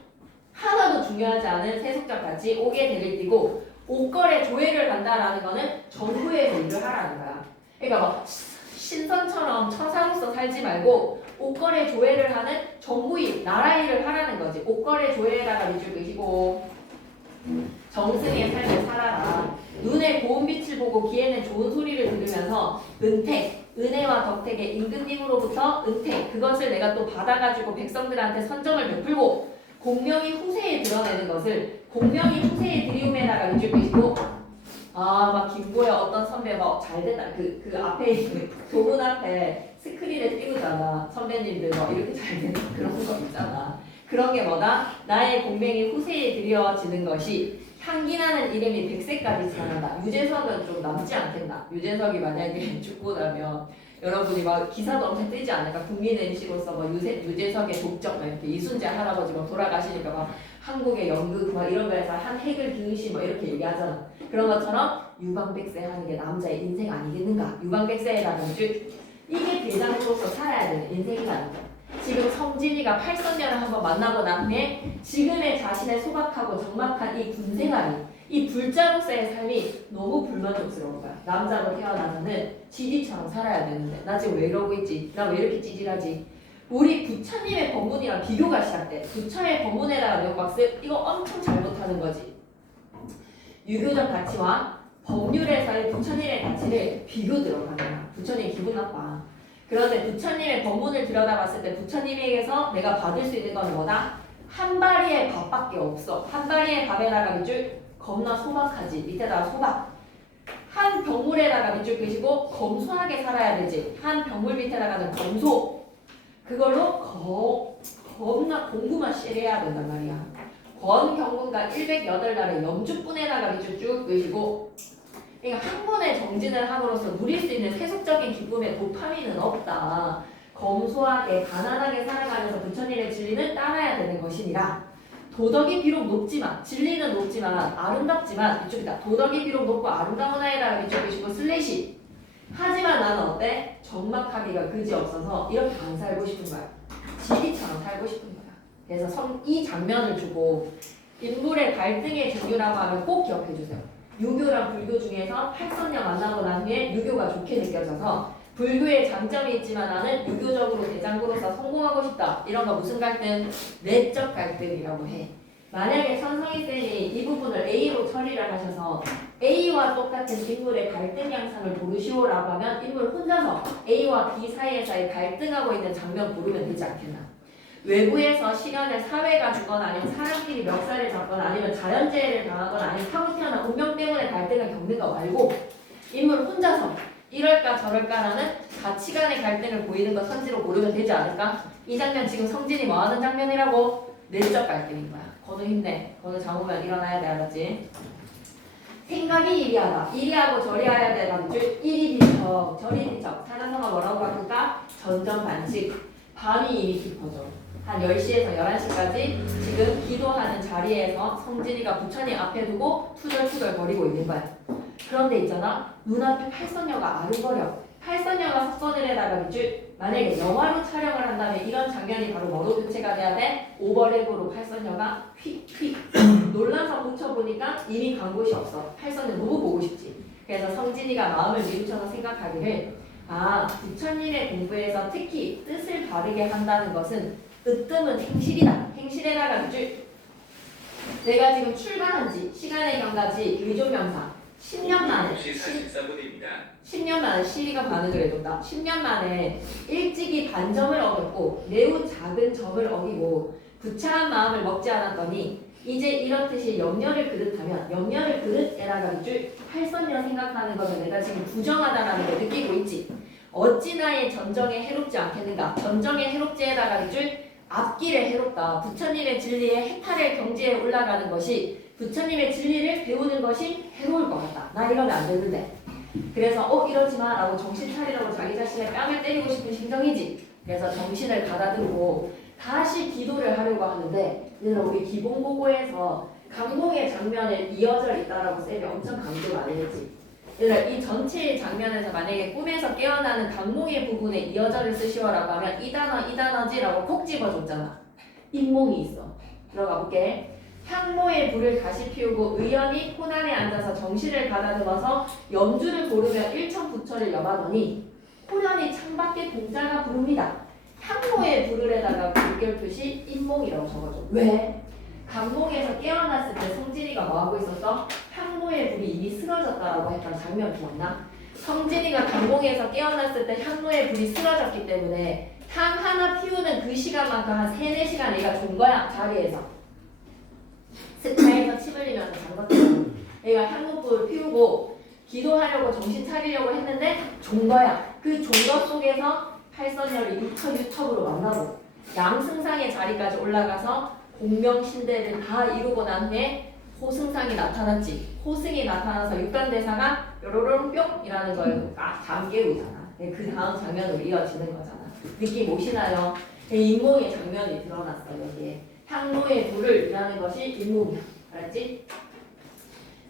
하나도 중요하지 않은 세속적 가치 옥에 대를 띠고 옷걸에 조회를 간다라는 거는 정부에서 일을 하라는 거야. 그러니까 막 신선처럼 처사로서 살지 말고 옷걸이 조회를 하는 정부일, 나라 일을 하라는 거지. 옷걸이 조회에다가 밑줄 그시고 정승의 삶을 살아라. 눈에 고운 빛을 보고 귀에는 좋은 소리를 들으면서 은택, 은혜와 덕택의 임금님으로부터 은택, 그것을 내가 또 받아가지고 백성들한테 선정을 베풀고 공명이 후세에 드러내는 것을 공명이 후세에 드리움에다가 밑줄 그시고 막 김보야 어떤 선배 막 잘된다. 그 앞에 있는 도문 앞에 스크린에 띄우잖아. 선배님들 뭐 이렇게 잘되는 그런 거 있잖아. 그런 게 뭐다? 나의 공명이 후세에 드려지는 것이 향기나는 이름이 100세까지 지나간다. 유재석은 좀 남지 않겠나? 유재석이 만약에 죽고 나면 여러분이 막 기사도 엄청 뜨지 않을까? 국민 MC로서 뭐 유재석의 독적 막 이렇게 이순재 할아버지 막 돌아가시니까 막 한국의 연극 막 이런 거에서 한 핵을 기으시 뭐 이렇게 얘기하잖아. 그런 것처럼 유방백세 하는 게 남자의 인생 아니겠는가? 유방백세라든지 이게 대장으로서 살아야 되는 인생이라는 거. 지금 성진이가 팔선녀를 한번 만나고 난 후에 지금의 자신의 소박하고 적막한 이 군생활이 이 불자로서의 삶이 너무 불만족스러운 거야. 남자로 태어나서는 지지처럼 살아야 되는데 나 지금 왜 이러고 있지? 나 왜 이렇게 찌질하지? 우리 부처님의 법문이랑 비교가 시작돼. 부처의 법문에다가 명박스 이거 엄청 잘못하는 거지. 유교적 가치와 법률에서의 부처님의 가치를 비교 들어가는 거야. 부처님 기분 나빠. 그런데 부처님의 법문을 들여다봤을 때 부처님에게서 내가 받을 수 있는 건 뭐다? 한 바리의 밥밖에 없어. 한 바리의 밥에다가 밑줄 겁나 소박하지. 밑에다가 소박. 한 병물에다가 밑줄 끄시고 검소하게 살아야 되지. 한 병물 밑에다가는 검소. 그걸로 겁나 공부만 씨해야 된단 말이야. 권경문과 108날의 염주분에다가 밑줄 쭉 끄시고 그러니까 한 번에 정진을 함으로써 누릴 수 있는 세속적인 기쁨의 도파민은 없다. 검소하게 가난하게 살아가면서 부처님의 진리는 따라야 되는 것이니라. 도덕이 비록 높지만 진리는 높지만 아름답지만 이쪽이다. 도덕이 비록 높고 아름다운 아이라고 이쪽이시고 슬래시. 하지만 나는 어때? 적막하기가 그지없어서 이렇게 안 살고 싶은 거야. 지리처럼 살고 싶은 거야. 그래서 이 장면을 주고 인물의 갈등의 종류라고 하면 꼭 기억해 주세요. 유교랑 불교 중에서 팔선녀 만나고 난 후에 유교가 좋게 느껴져서 불교에 장점이 있지만 나는 유교적으로 대장구로서 성공하고 싶다. 이런 거 무슨 갈등? 내적 갈등이라고 해. 만약에 천성희 쌤이 이 부분을 A로 처리를 하셔서 A와 똑같은 인물의 갈등 양상을 고르시오라고 하면 인물 혼자서 A와 B 사이에서의 갈등하고 있는 장면 고르면 되지 않겠나? 외부에서 시련을 사회가 주거나 아니면 사람끼리 멱살을 잡거나 아니면 자연재해를 당하거나 아니면 타고 태어난 운명 때문에 갈등을 겪는 거 말고 인물 혼자서 이럴까 저럴까라는 가치관의 갈등을 보이는 거 선지로 고르면 되지 않을까? 이 장면 지금 성진이 뭐 하는 장면이라고? 내적 갈등인 거야. 건우 힘내. 건우 잡으면 일어나야 돼. 알았지? 생각이 이리하다. 이리하고 저리하야 되는 줄 이리 뒤척 저리 뒤척. 사자성어 뭐라고 바꿀까? 전전반식. 밤이 이미 깊어져. 한 10시에서 11시까지 지금 기도하는 자리에서 성진이가 부처님 앞에 두고 투덜투덜 거리고 있는 거야. 그런데 있잖아. 눈앞에 팔선녀가 아른거려. 팔선녀가 석선을에다가 밑줄 만약에 영화로 촬영을 한다면 이런 장면이 바로 뭐로 교체가 돼야 돼? 오버랩으로 팔선녀가 휙휙 놀라서 훔쳐보니까 이미 간 곳이 없어. 팔선녀 너무 보고 싶지. 그래서 성진이가 마음을 뉘우쳐서 생각하기를 부처님의 공부에서 특히 뜻을 바르게 한다는 것은 으뜸은 행실이다. 행실에다가 밑줄 내가 지금 출간한 지 시간의 경과지 의존명사 10년 만에 10년 만에 시리가 반응을 해줬다. 10년 만에 일찍이 반점을 어겼고 매우 작은 점을 어기고 부차한 마음을 먹지 않았더니 이제 이렇듯이 염려를 그릇하면 염려를 그릇에다가 밑줄 팔선녀 생각하는 것을 내가 지금 부정하다라는 걸 느끼고 있지. 어찌 나의 전정에 해롭지 않겠는가. 전정에 해롭지에다가 밑줄 앞길에 해롭다. 부처님의 진리에 해탈의 경지에 올라가는 것이 부처님의 진리를 배우는 것이 해로울 것 같다. 나 이러면 안 되는데. 그래서 이러지 마 라고 정신 차리라고 자기 자신의 뺨을 때리고 싶은 심정이지. 그래서 정신을 가다듬고 다시 기도를 하려고 하는데 얘들아 우리 기본고고에서 강몽의 장면에 이어져 있다라고 쌤이 엄청 강조 많이 했지. 얘들아 이 전체의 장면에서 만약에 꿈에서 깨어나는 강몽의 부분에 이어져를 쓰시오라고 하면 이 단어지라고 콕 집어줬잖아. 인몽이 있어. 들어가 볼게. 향모의 불을 다시 피우고 의연히 코난에 앉아서 정신을 가다듬어서 염주를 고르며 일천부처를 염하더니 호련히 창밖에 동자가 부릅니다. 향로의 불을에다가 물결 표시 인몽이라고 적어줘. 왜? 감몽에서 깨어났을 때 성진이가 뭐하고 있었어? 향로의 불이 이미 쓰러졌다라고 했던 장면 기억나? 성진이가 감몽에서 깨어났을 때 향로의 불이 쓰러졌기 때문에 향 하나 피우는 그 시간만큼 한 3, 4시간 얘가 존 거야. 자리에서 스타에서 침 흘리면서 잠갔거든. 얘가 향로불을 피우고 기도하려고 정신 차리려고 했는데 존 거야. 그 존 것 속에서 팔선열이 유첩으로 만나고 양승상의 자리까지 올라가서 공명신대를 다 이루고 난 후에 호승상이 나타났지. 호승이 나타나서 육간대사가 뾰로롱 뿅이라는 걸 다음 깨우잖아. 그 다음 장면으로 이어지는 거잖아. 느낌 오시나요? 인몽의 장면이 드러났어. 여기에 향로의 불을이라는 것이 인몽이야. 알았지?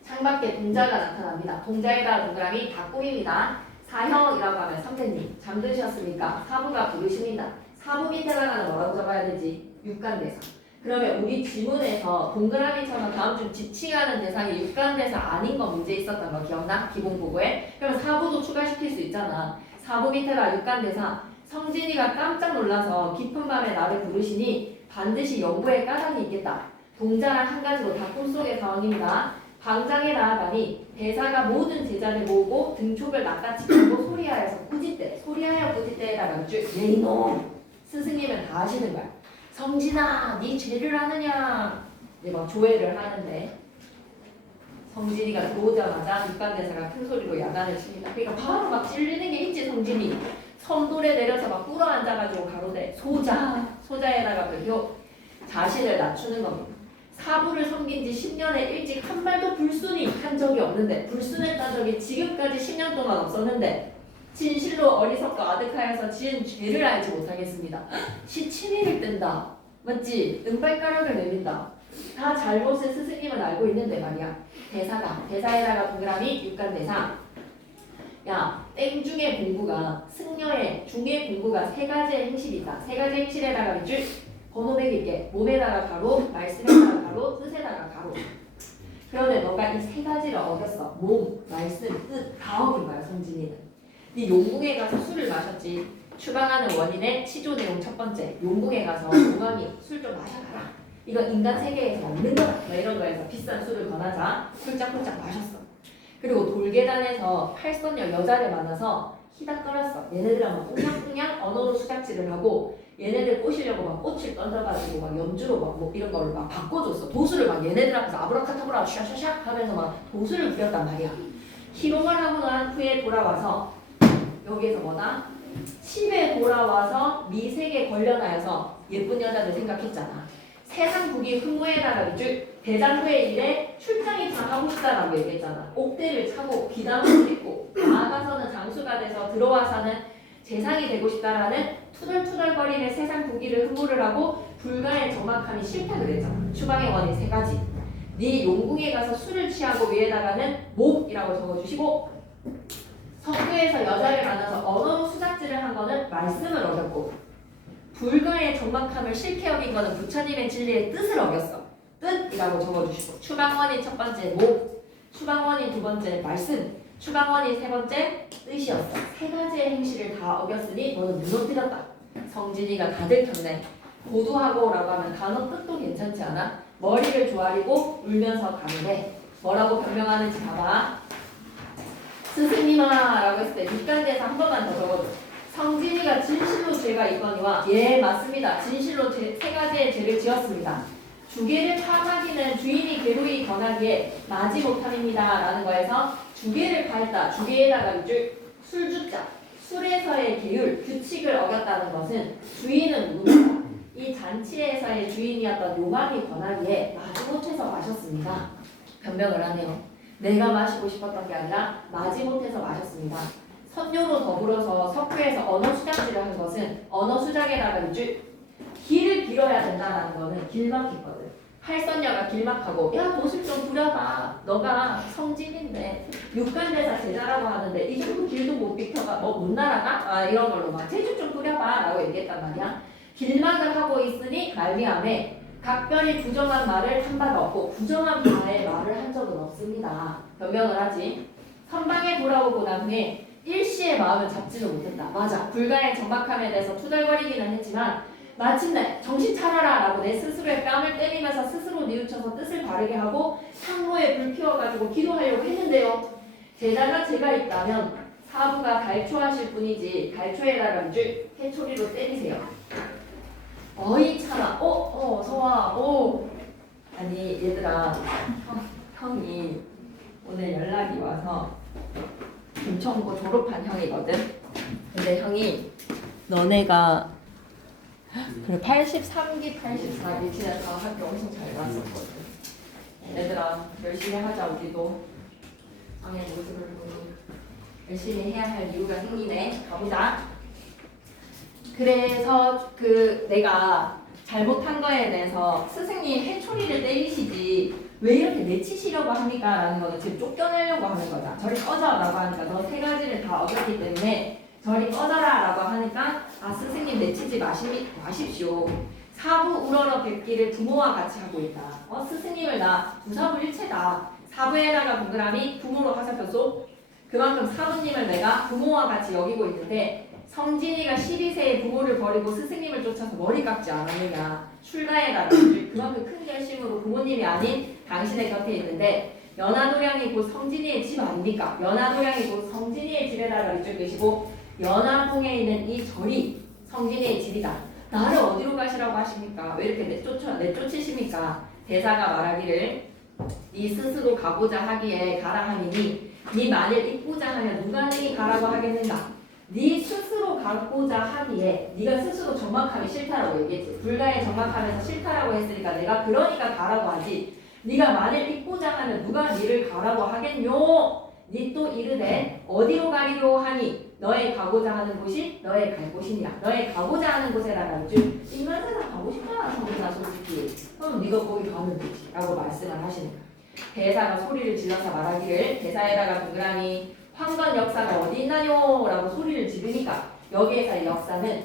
창밖에 동자가 나타납니다. 동자에다 동그라미 다 꾸밉니다. 사형이라고 하면 선생님 잠드셨습니까? 사부가 부르십니다. 사부 밑에다가는 뭐라고 적어야 되지? 육간대사. 그러면 우리 지문에서 동그라미처럼 다음 중 지칭하는 대상이 육간대사 아닌 거 문제 있었던 거 기억나? 기본국어에? 그러면 사부도 추가시킬 수 있잖아. 사부 밑에다 육간대사. 성진이가 깜짝 놀라서 깊은 밤에 나를 부르시니 반드시 연구에 까닭이 있겠다. 동자랑 한 가지로 다 꿈속의 상황입니다. 광장에 나아가니 대사가 모든 제자를 모으고 등촉을 낚아치 걸고 소리하여서 꾸짖대. 소리하여 꾸짖대에다가 몇 줄. 네 이놈. 스승님은 다 아시는 거야. 성진아, 네 죄를 아느냐? 이제 막 조회를 하는데 성진이가 들어오자마자 육간대사가 큰 소리로 야단을 칩니다. 그러니까 바로 막 찔리는 게 있지. 성진이 섬돌에 내려서 막 꿇어 앉아가지고 가로대 소자에다가 별표 자신을 낮추는 겁니다. 사부를 섬긴 지 10년에 일찍 한 말도 불순이 한 적이 없는데 불순했던 적이 지금까지 10년 동안 없었는데 진실로 어리석고 아득하여서 지은 죄를 알지 못하겠습니다. 시치미를 뜬다. 맞지? 은발가락을 내민다. 다 잘못을 스승님은 알고 있는데 말이야. 대사에다가 동그라미 육간대사. 야, 땡중의 공부가 승려의 중의 공부가 3가지의 행실이다. 3가지 행실에다가 밑줄 번호 매길게. 몸에다가 가로, 말씀에다가 가로, 뜻에다가 가로. 그런데 너가 이 3가지를 어겼어. 몸, 말씀, 뜻 다 어긴 거야. 성진이는. 네 용궁에 가서 술을 마셨지. 추방하는 원인의 치조 내용 첫 번째. 용궁에 가서 용왕이 술 좀 마셔가라. 이건 인간 세계에서 없는 거야. 뭐 이런 거에서 비싼 술을 권하자 홀짝홀짝 마셨어. 그리고 돌계단에서 팔선녀 여자를 만나서 희닥거렸어. 얘네들은 막 꽁냥꽁냥 언어로 수작질을 하고 얘네들 꼬시려고 막 꽃을 던져가지고 막 연주로 막 뭐 이런 걸로 막 바꿔줬어. 도수를 막 얘네들 앞에서 아브라카타브라 샤샤샥 하면서 막 도수를 부렸단 말이야. 희롱을 하고 난 후에 돌아와서 여기에서 뭐다? 집에 돌아와서 미색에 걸려나여서 예쁜 여자들 생각했잖아. 세상 북이 흥무에다가 줄 대장부의 일에 출장이 당하고 싶다라고 얘기했잖아. 옥대를 차고 비담을 입고 나아가서는 장수가 돼서 들어와서는 재상이 되고 싶다라는 투덜투덜거리는 세상 부기를 흥무를 하고 불가의 정확함이 싫다 그랬잖아. 추방의 원인 3가지. 네 용궁에 가서 술을 취하고 위에다가는 목이라고 적어주시고 성교에서 여자를 만나서 언어로 수작질을 한 거는 말씀을 어겼고 불가의 정확함을 싫게 여긴 거는 부처님의 진리의 뜻을 어겼어. 뜻이라고 적어주시고 추방원인 첫 번째 목, 추방원인 두 번째 말씀, 추방원인 세 번째 뜻이었어. 3가지의 행실을 다 어겼으니 너는 무너뜨렸다. 성진이가 다 들켰네. 고두하고라고 하면 단어 뜻도 괜찮지 않아? 머리를 조아리고 울면서 가는데 뭐라고 변명하는지 봐봐. 스승님아 라고 했을 때 밑간대에서 한 번만 더 적어줘. 성진이가 진실로 죄가 있거니와 예 맞습니다. 진실로 3가지의 죄를 지었습니다. 주계를 파하기는 주인이 괴로이 권하기에 마지 못함입니다 라는 거에서 주계를 파했다. 주계에다가 밑줄 술주자 술에서의 계율 규칙을 어겼다는 것은 주인은 누구다. 이 잔치에서의 주인이었던 요감이 권하기에 마지못해서 마셨습니다. 변명을 하네요. 내가 마시고 싶었던 게 아니라 마지못해서 마셨습니다. 선녀로 더불어서 석회에서 언어 수작질을 한 것은 언어 수작에다가 밑줄 길을 빌어야 된다는 거는 길막했거든. 팔선녀가 길막하고 야 도술 좀 부려봐. 너가 성진인데 육간대사 제자라고 하는데 이 정도 길도 못 비켜가 뭐 못 날아가? 아 이런 걸로 막 제주 좀 부려봐 라고 얘기했단 말이야. 길막을 하고 있으니 말미암에 각별히 부정한 말을 한 바가 없고 부정한 바의 말을 한 적은 없습니다. 변명을 하지. 선방에 돌아오고 난 후에 일시의 마음을 잡지는 못했다. 맞아. 불가의 정박함에 대해서 투덜거리기는 했지만 마침내 정신 차려라 라고 내 스스로의 뺨을 때리면서 스스로 뉘우쳐서 뜻을 바르게 하고 상로에 불 피워가지고 기도하려고 했는데요. 제자가 제가 있다면 사부가 갈초하실 뿐이지 갈초에다가 줄 해초리로 때리세요. 어이 참아. 어서와. 아니 얘들아, 형이 오늘 연락이 와서 김천고 졸업한 형이거든. 근데 형이 너네가 그래 83기 84기 지나서 학교 엄청 잘 갔었거든. 얘들아 열심히 하자. 우리도 방의 모습을 보니 열심히 해야 할 이유가 생기네. 가보자. 그래서 내가 잘못한 거에 대해서 스승님 해초리를 때리시지 왜 이렇게 내치시려고 합니까? 라는 거는 지금 쫓겨내려고 하는 거다. 저리 꺼져 라고 하니까 너 세 가지를 다 어겼기 때문에 저리 꺼져라 라고 하니까 스승님 내치지 마십시오. 사부 우러러 뵙기를 부모와 같이 하고 있다. 스승님을 나 부사부 일체다. 사부에다가 동그라미 부모로 하살펴서 그만큼 사부님을 내가 부모와 같이 여기고 있는데 성진이가 12세에 부모를 버리고 스승님을 쫓아서 머리 깎지 않았느냐. 출가해라. 그만큼 큰 결심으로 부모님이 아닌 당신의 곁에 있는데 연화도량이 곧 성진이의 집 아닙니까? 연화도량이 곧 성진이의 집에다가 이쪽 계시고 연화봉에 있는 이 절이 성진이의 집이다. 나를 어디로 가시라고 하십니까? 왜 이렇게 내쫓으십니까? 대사가 말하기를 네 스스로 가고자 하기에 가라 하니니 네 만일 있고자 하면 누가 네 가라고 하겠는가? 네 스스로 가고자 하기에 네가 스스로 정막함이 싫다라고 얘기했지. 불가에 정막하면서 싫다라고 했으니까 내가 그러니까 가라고 하지. 네가 만일 있고자 하면 누가 네를 가라고 하겠뇨? 네 또 이르되 어디로 가리로 하니 너의 가고자 하는 곳이 너의 갈 곳이니라. 너의 가고자 하는 곳에다가 이만 세상 가고 싶잖아 성민아 솔직히. 그럼 네가 거기 가면 되지 라고 말씀을 하시는 거야. 대사가 소리를 질러서 말하기를 대사에다가 동그라미 황건 역사가 어디 있나요? 라고 소리를 지르니까 여기에서 역사는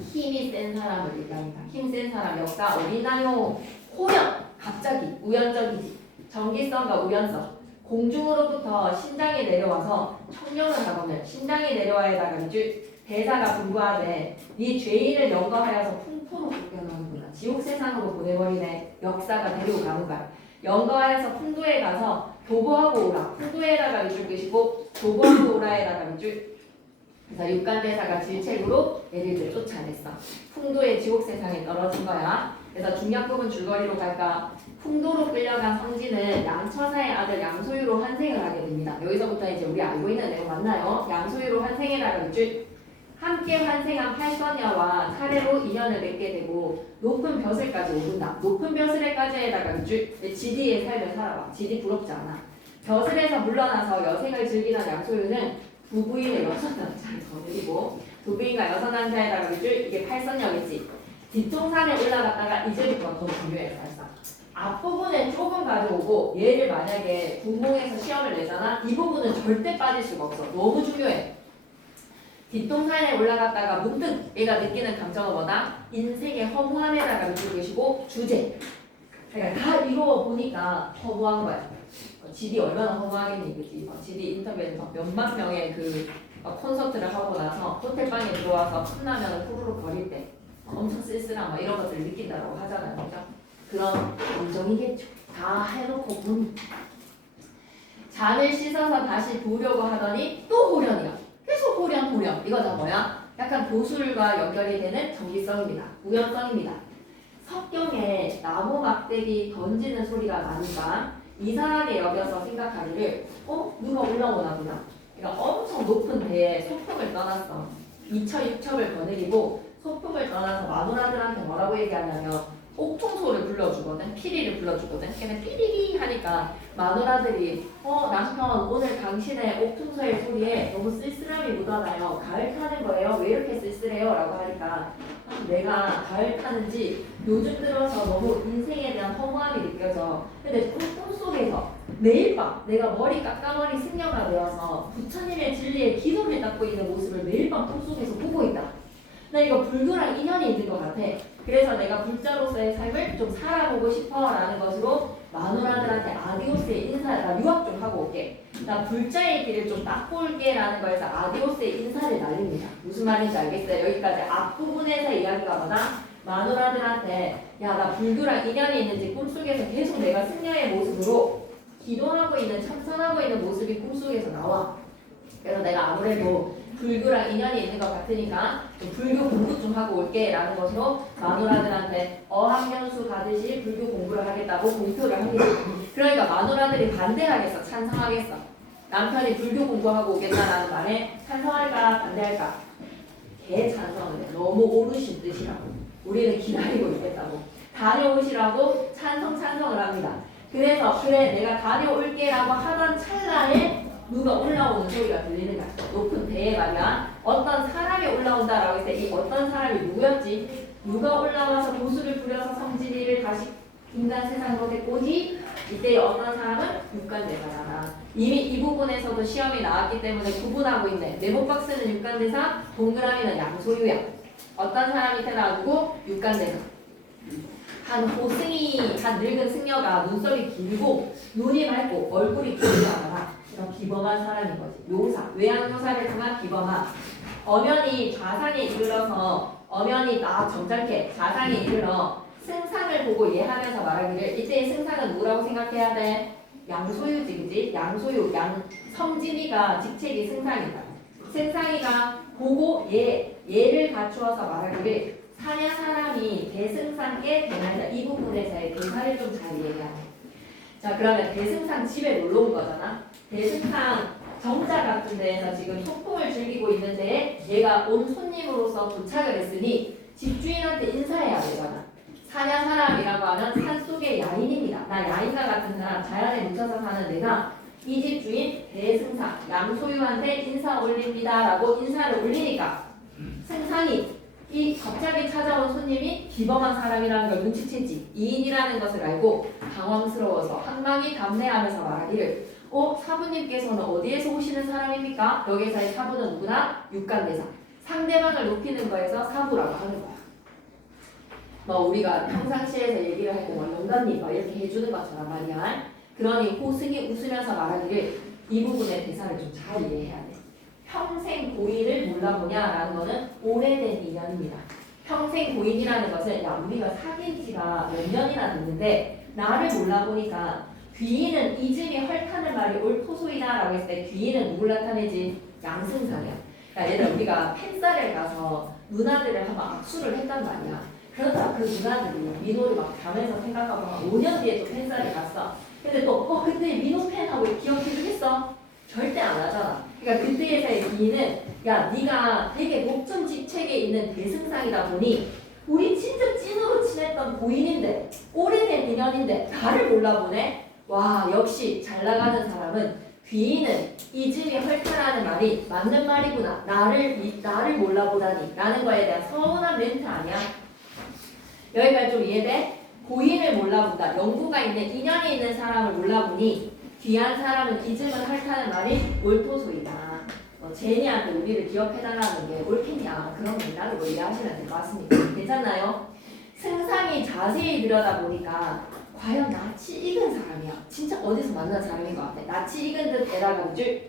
힘이 센 사람을 얘기합니다. 힘 센 사람 역사 어디 있나요? 호연! 갑자기 우연적이지. 정기성과 우연성. 공중으로부터 신장이 내려와서 청년을 하거늘 신장이 내려와에다가 대사가 분부하되 네 죄인을 영거하여서 풍토로 쫓겨나는구나. 지옥 세상으로 보내버리네. 역사가 데리고 가는 거야. 영거하여서 풍도에 가서 도보하고 오라. 풍도에다가 밑줄 끄시고 도보하고 오라에다가 밑줄. 그래서 육간대사가 질책으로 얘를 쫓아냈어. 풍도의 지옥 세상에 떨어진 거야. 그래서 중약부분 줄거리로 갈까. 풍도로 끌려간 성진은 양처사의 아들 양소유로 환생을 하게 됩니다. 여기서부터 이제 우리 알고 있는 내용 맞나요? 양소유로 환생해라가 밑줄. 함께 환생한 팔선녀와 차례로 인연을 맺게 되고 높은 벼슬까지 오른다. 높은 벼슬에까지에다가 밑줄. 지디의 삶을 살아봐. 지디 부럽지 않아. 벼슬에서 물러나서 여생을 즐기던 양소유는 부부인의 여섯 남자를 거느리고 부부인과 여섯 남자에다가 밑줄. 이게 팔선녀겠지. 뒷동산에 올라갔다가 이제부터 더 중요해. 살짝 앞부분에 조금 가져오고 얘를 만약에 분봉에서 시험을 내잖아. 이 부분은 절대 빠질 수가 없어. 너무 중요해. 뒷동산에 올라갔다가 문득 얘가 느끼는 감정은 뭐다? 인생의 허무함에다가 느끼고 계시고 주제. 그러니까 다 이루어 보니까 허무한 거야. 지디 얼마나 허무하겠니, 그치? 지디 인터뷰에서 몇만 명의 콘서트를 하고 나서 호텔방에 들어와서 컵라면을 후루룩 버릴 때 엄청 쓸쓸한 막 이런 것들을 느낀다고 하잖아요, 그죠? 그런 감정이겠죠. 다 해놓고 보니 잔을 씻어서 다시 부으려고 하더니 또 호련이야. 계속 호련. 이거 다 뭐야? 약간 도술과 연결이 되는 정기성입니다. 우연성입니다. 석경에 나무 막대기 던지는 소리가 나니까 이상하게 여겨서 생각하기를 누가 올라오나 보다. 그러니까 엄청 높은 배에 소풍을 떠났어. 2첩 6첩을 거느리고 소풍을 떠나서 마누라들한테 뭐라고 얘기하냐면 옥통소를 불러주거든. 피리를 불러주거든. 걔네 삐리리 하니까 마누라들이 남편 오늘 당신의 옥통소의 소리에 너무 쓸쓸함이 묻어나요. 가을 타는 거예요? 왜 이렇게 쓸쓸해요? 라고 하니까 내가 가을 타는지 요즘 들어서 너무 인생에 대한 허무함이 느껴져. 근데 꿈속에서 매일 밤 내가 머리 깎아머리 승려가 되어서 부처님의 진리에 기도를 닦고 있는 모습을 매일 밤 꿈속에서 보고 있다. 나 이거 불교랑 인연이 있는 것 같아. 그래서 내가 불자로서의 삶을 좀 살아보고 싶어 라는 것으로 마누라들한테 아디오스의 인사, 나 유학 좀 하고 올게. 나 불자의 길을 좀 닦고 올게 라는 거에서 아디오스의 인사를 날립니다. 무슨 말인지 알겠어요? 여기까지 앞부분에서 이야기가 뭐다? 마누라들한테 야 나 불교랑 인연이 있는지 꿈속에서 계속 내가 승려의 모습으로 기도하고 있는 참선하고 있는 모습이 꿈속에서 나와. 그래서 내가 아무래도 불교랑 인연이 있는 것 같으니까 좀 불교 공부 좀 하고 올게 라는 것으로 마누라들한테 어학연수 가듯이 불교 공부를 하겠다고 공표를 하겠죠. 그러니까 마누라들이 반대하겠어? 찬성하겠어? 남편이 불교 공부하고 오겠다라는 말에 찬성할까 반대할까? 대찬성을 해. 너무 옳으신 뜻이라고. 우리는 기다리고 있겠다고. 다녀오시라고 찬성을 합니다. 그래서 그래 내가 다녀올게 라고 하던 찰나에 누가 올라오는 소리가 들리는 거야. 높은 배에 말이야. 어떤 사람이 올라온다라고 했을 때 이 어떤 사람이 누구였지? 누가 올라와서 도수를 부려서 성진이를 다시 인간 세상으로 데리고 오지? 이때 어떤 사람은 육간대사잖아. 이미 이 부분에서도 시험이 나왔기 때문에 구분하고 있네. 네모박스는 육간대사, 동그라미는 양소유야. 어떤 사람 밑에 놔두고 육간대사. 한 호승이, 한 늙은 승려가 눈썹이 길고 눈이 맑고 얼굴이 기부하거나 이런 기범한 사람인 거지. 묘사, 외양묘사를 통한 기범한. 엄연히 좌상에 이르러서 엄연히 딱 점잖게 좌상에 이르러 승상을 보고 예하면서 말하기를 이때의 승상은 뭐라고 생각해야 돼? 양소유지, 그지? 양소유, 성진이가 직책이 승상이다. 승상이가 보고 예를 갖추어서 말하기를 사냐 사람이 대승상께 대하자. 이 부분에서의 대사를 좀 잘 이해해야 돼. 자 그러면 대승상 집에 놀러 온 거잖아. 대승상 정자 같은 데에서 지금 소풍을 즐기고 있는데 얘가 온 손님으로서 도착을 했으니 집주인한테 인사해야 되잖아. 사냐 사람이라고 하면 산속의 야인입니다. 나 야인과 같은 사람 자연에 묻혀서 사는 내가 이 집주인 대승상 양소유한테 인사 올립니다 라고 인사를 올리니까 승상이 이 갑자기 찾아온 손님이 기범한 사람이라는 걸 눈치챘지. 이인이라는 것을 알고 당황스러워서 한망이 담내하면서 말하기를 사부님께서는 어디에서 오시는 사람입니까? 여기서의 사부는 누구나? 육간대사. 상대방을 높이는 거에서 사부라고 하는 거야. 우리가 평상시에서 얘기를 할 때 영감님 이렇게 해주는 것처럼 말이야. 그러니 호승이 웃으면서 말하기를 이 부분의 대사를 좀 잘 이해해야 돼. 평생 고인을 몰라보냐라는 것은 오래된 인연입니다. 평생 고인이라는 것은 우리가 사귄 지가 몇 년이나 됐는데 나를 몰라보니까 귀인은 이즘이 헐타는 말이 옳토소이다라고 했을 때 귀인은 누굴 나타내지? 양승상이야. 그러니까 얘들아 우리가 팬싸를 가서 누나들을 한번 악수를 했단 말이야. 그러다 그 누나들이 민호를 막 가면서 생각하고 5년 뒤에 또 팬싸를 갔어. 근데 또 그때 민호 팬하고 기억해주겠어? 절대 안 하잖아. 그러니까 그때에서의 기인은 네가 되게 높은 직책에 있는 대승상이다 보니 우리 진짜 찐으로 친했던 고인인데 오래된 인연인데 나를 몰라보네. 와 역시 잘 나가는 사람은 귀인은 이즘이 헐타라는 말이 맞는 말이구나. 나를 몰라보다니 라는 거에 대한 서운한 멘트 아니야? 여기까지 좀 이해돼? 고인을 몰라본다. 연구가 있는 인연이 있는 사람을 몰라보니 귀한 사람은 이즘을 헐타는 말이 옳토소이다. 제니한테 우리를 기억해달라는 게 옳겠냐 그런 맥락으로 이해하시면 될 것 같습니다. 괜찮나요? 승상이 자세히 들여다보니까 과연 낯이 익은 사람이야. 진짜 어디서 만난 사람인 것 같아. 낯이 익은 듯 에다가 줄.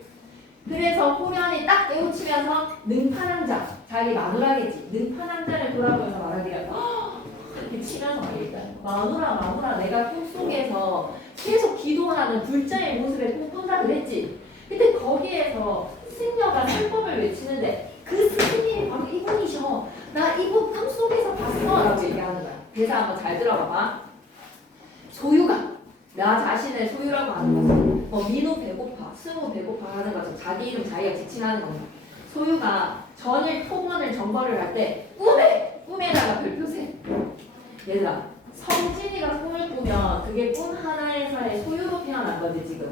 그래서 호련이 딱 깨우치면서 능파낭자 자기 마누라겠지. 능파낭자를 돌아보면서 말하기를 이렇게 치면서 말이다. 마누라 내가 꿈속에서 계속 기도하는 불자의 모습에 꿈꾼다 그랬지. 근데 거기에서 승려가 설법을 외치는데 그 스승님이 바로 이분이셔. 나 이분 꿈속에서 봤어 라고 얘기하는 거야. 대사 한번 잘 들어봐봐. 소유가 나 자신을 소유라고 하는 거죠. 민호 배고파, 승우 배고파 하는 거죠. 자기 이름 자기가 지칭하는 겁니다. 소유가 토건을 정벌을 할 때 꿈에다가 별표세. 얘들아 성진이가 꿈을 꾸면 그게 꿈 하나에서의 소유로 태어난 거지 지금.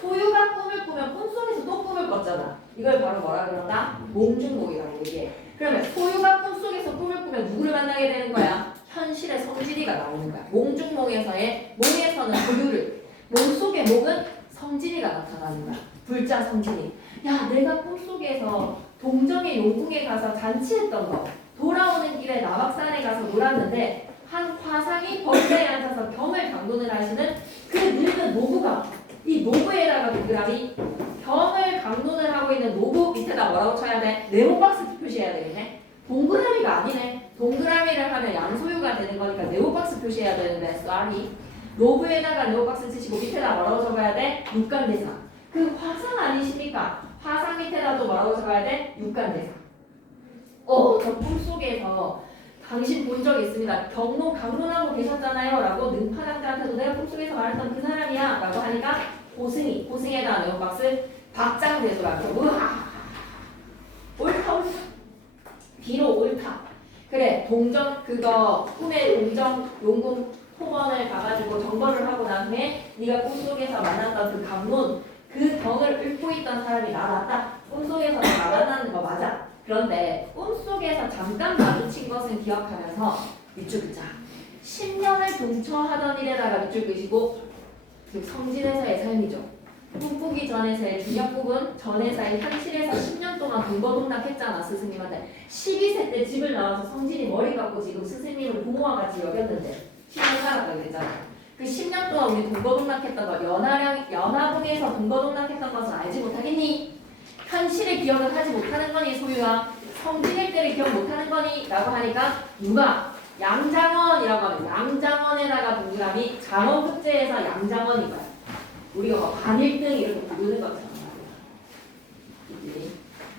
소유가 꿈을 꾸면 꿈속에서 또 꿈을 꿨잖아. 이걸 바로 뭐라 그런다? 몽중몽이라고 얘기해. 그러면 소유가 꿈속에서 꿈을 꾸면 누구를 만나게 되는 거야? 현실의 성진이가 나오는 거야. 몽중몽에서의 몽에서는 소유를, 몸속의 몽은 성진이가 나타나는 거야. 불자 성진이. 내가 꿈속에서 동정의 용궁에 가서 잔치했던 거 돌아오는 길에 남악산에 가서 놀았는데 한 화상이 벌레에 앉아서 병을 강론을 하시는 그 늙은 노부가 이 노브에다가 동그라미 병을 강론을 하고 있는 노브 밑에다 뭐라고 쳐야 돼? 네모박스 표시해야 되겠네. 동그라미가 아니네. 동그라미를 하면 양소유가 되는 거니까 네모박스 표시해야 되는데 sorry. 노브에다가 네모박스 치시고 밑에다 뭐라고 적어야 돼? 육간대사. 그 화상 아니십니까? 화상 밑에다 또 뭐라고 적어야 돼? 육간대사. 저 꿈속에서 당신 본 적 있습니다. 강론하고 계셨잖아요. 라고 능파장들한테도 내가 꿈속에서 말했던 그 사람이야. 라고 하니까 고승에다 네모박스 박장대소라고. 우와. 옳다. 비로 옳다. 그래 동정 그거 꿈의 동정 용궁 토번을 가가지고 정벌을 하고 난 후에 네가 꿈속에서 만났던 그 강론 그 덕을 읊고 있던 사람이 나 맞다. 꿈속에서 만났다는 거 맞아. 그런데 꿈속에서 잠깐 마주친 것은 기억하면서 밑줄 긋자. 10년을 동처하던 일에다가 밑줄 긋이고 그 성진에서의 삶이죠. 꿈꾸기 전에서의 중역국은 전에서의 현실에서 10년 동안 동거동락했잖아 스승님한테. 12세 때 집을 나와서 성진이 머리 깎고 지금 스승님을 부모와 같이 여겼는데 10년 살았다 그랬잖아. 그 10년 동안 우리 동거동락했던 거 연하봉에서 동거동락했던 것을 알지 못하겠니? 현실의 기억을 하지 못하는 거니 소유야. 성진일 때를 기억 못하는 거니? 라고 하니까 누가? 양장원이라고 하면 양장원에다가 동그라미 장원급제에서 양장원이거야. 우리가 뭐 반일등 이렇게 부르는 것처럼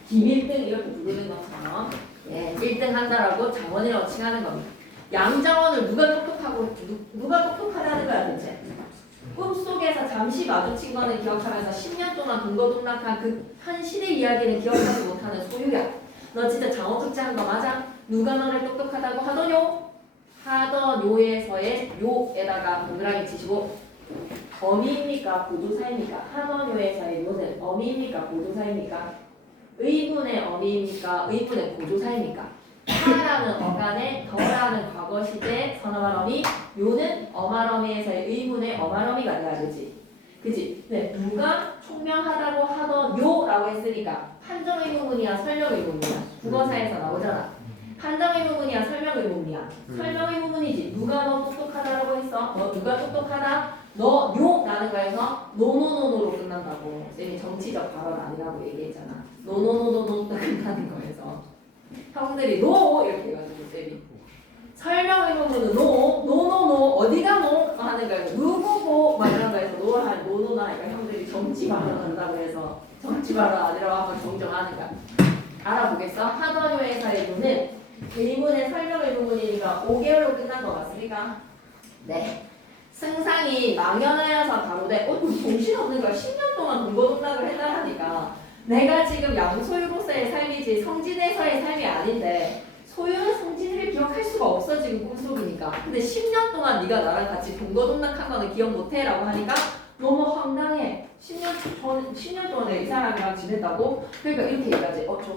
김일등 이렇게 부르는 것처럼 1등 한다라고 장원이라고 칭하는 겁니다. 양장원을 누가 똑똑하다는 거야 대체? 꿈속에서 잠시 마주친 거는 기억하면서 10년 동안 동거동락한 그 현실의 이야기는 기억하지 못하는 소유야. 너 진짜 장원급제 한 거 맞아? 누가 너를 똑똑하다고 하더뇨? 하더뇨에서의 요에다가 동그라미 치시고 어미입니까? 보조사입니까? 하더뇨에서의 요는 어미입니까? 보조사입니까? 의문의 어미입니까? 의문의 보조사입니까? 하라는 어간에 더라는 과거 시제 선어말 어미 요는 어말 어미에서의 의문의 어말 어미가 돼야 되지. 그치? 네, 누가 총명하다고 하더뇨라고 했으니까 판정 의문이야 설명 의문이야? 국어사에서 나오잖아. 판정 의문이야 설명 의문이야? 설명 의문이지. 누가 너 똑똑하다라고 했어? 누가 똑똑하다? 너 요 라는 거에서 노노노노로 끝난다고. 쌤이 정치적 발언 아니라고 얘기했잖아. 노노노노노 끝나는 거에서 형들이 노 이렇게 해가지고 쌤이 설명 의문은 노노노 어디가 노 하는 거예요. 누구고 막 이런 거에서 노노나 하니까 형들이 정치 발언 한다고 해서 정치 발언 아니라고 한번 정정하는 거야. 알아보겠어? 하더뇨에서의 노는 의문의 설명 의문이니까 5개월로 끝난 거 맞습니까? 네. 승상이 망연하여서 다루되 정신없는 거야. 10년 동안 동거동락을 했다라니까. 내가 지금 양소유로서의 삶이지 성진에서의 삶이 아닌데 소유는 성진을 기억할 수가 없어 지금 꿈속이니까. 근데 10년 동안 네가 나랑 같이 동거동락한 거는 기억 못해 라고 하니까 너무 황당해. 10년 동안 내가 이 사람이랑 지냈다고? 그러니까 이렇게 얘기하지. 저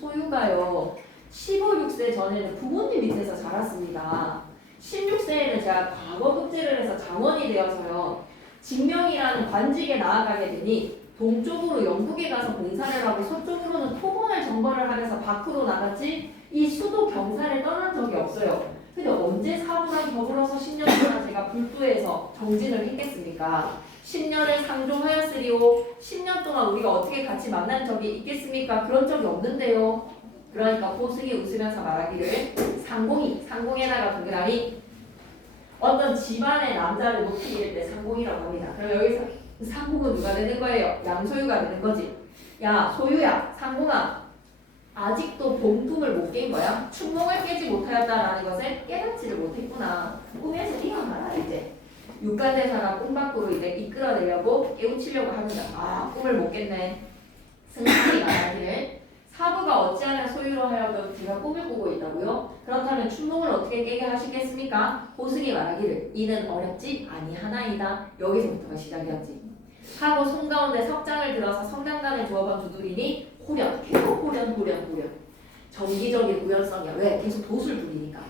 소유가요 15, 6세 전에는 부모님 밑에서 자랐습니다. 16세에는 제가 과거급제를 해서 장원이 되어서요. 직명이라는 관직에 나아가게 되니 동쪽으로 영국에 가서 봉사를 하고 서쪽으로는 토건을 정벌을 하면서 밖으로 나갔지 이 수도 경사를 떠난 적이 없어요. 근데 언제 사부랑 더불어서 10년 동안 제가 불도에서 정진을 했겠습니까? 10년을 상종하였으리오. 10년 동안 우리가 어떻게 같이 만난 적이 있겠습니까? 그런 적이 없는데요. 그러니까 보승이 웃으면서 말하기를 상공에다가 동그라미 어떤 집안의 남자를 높이 이를 때 상공이라고 합니다. 그럼 여기서 상공은 누가 되는 거예요? 양소유가 되는 거지. 야 소유야 상공아 아직도 본품을 못 깬 거야? 춘몽을 깨지 못하였다라는 것을 깨닫지를 못했구나. 꿈에서 일어나라 이제. 육가대사가 꿈 밖으로 이제 이끌어내려고 깨우치려고 합니다. 꿈을 못 깼네. 승상이 말하기를 사부가 어찌하면 소유로 하여금 제가 꿈을 꾸고 있다고요? 그렇다면 춘몽을 어떻게 깨게 하시겠습니까? 호승이 말하기를 이는 어렵지 아니하나이다. 여기서부터가 시작이었지. 하고 손 가운데 석장을 들어서 성당간에 두어번 두드리니 계속 호련. 정기적인 우연성이야. 왜? 계속 돛을 부리니까.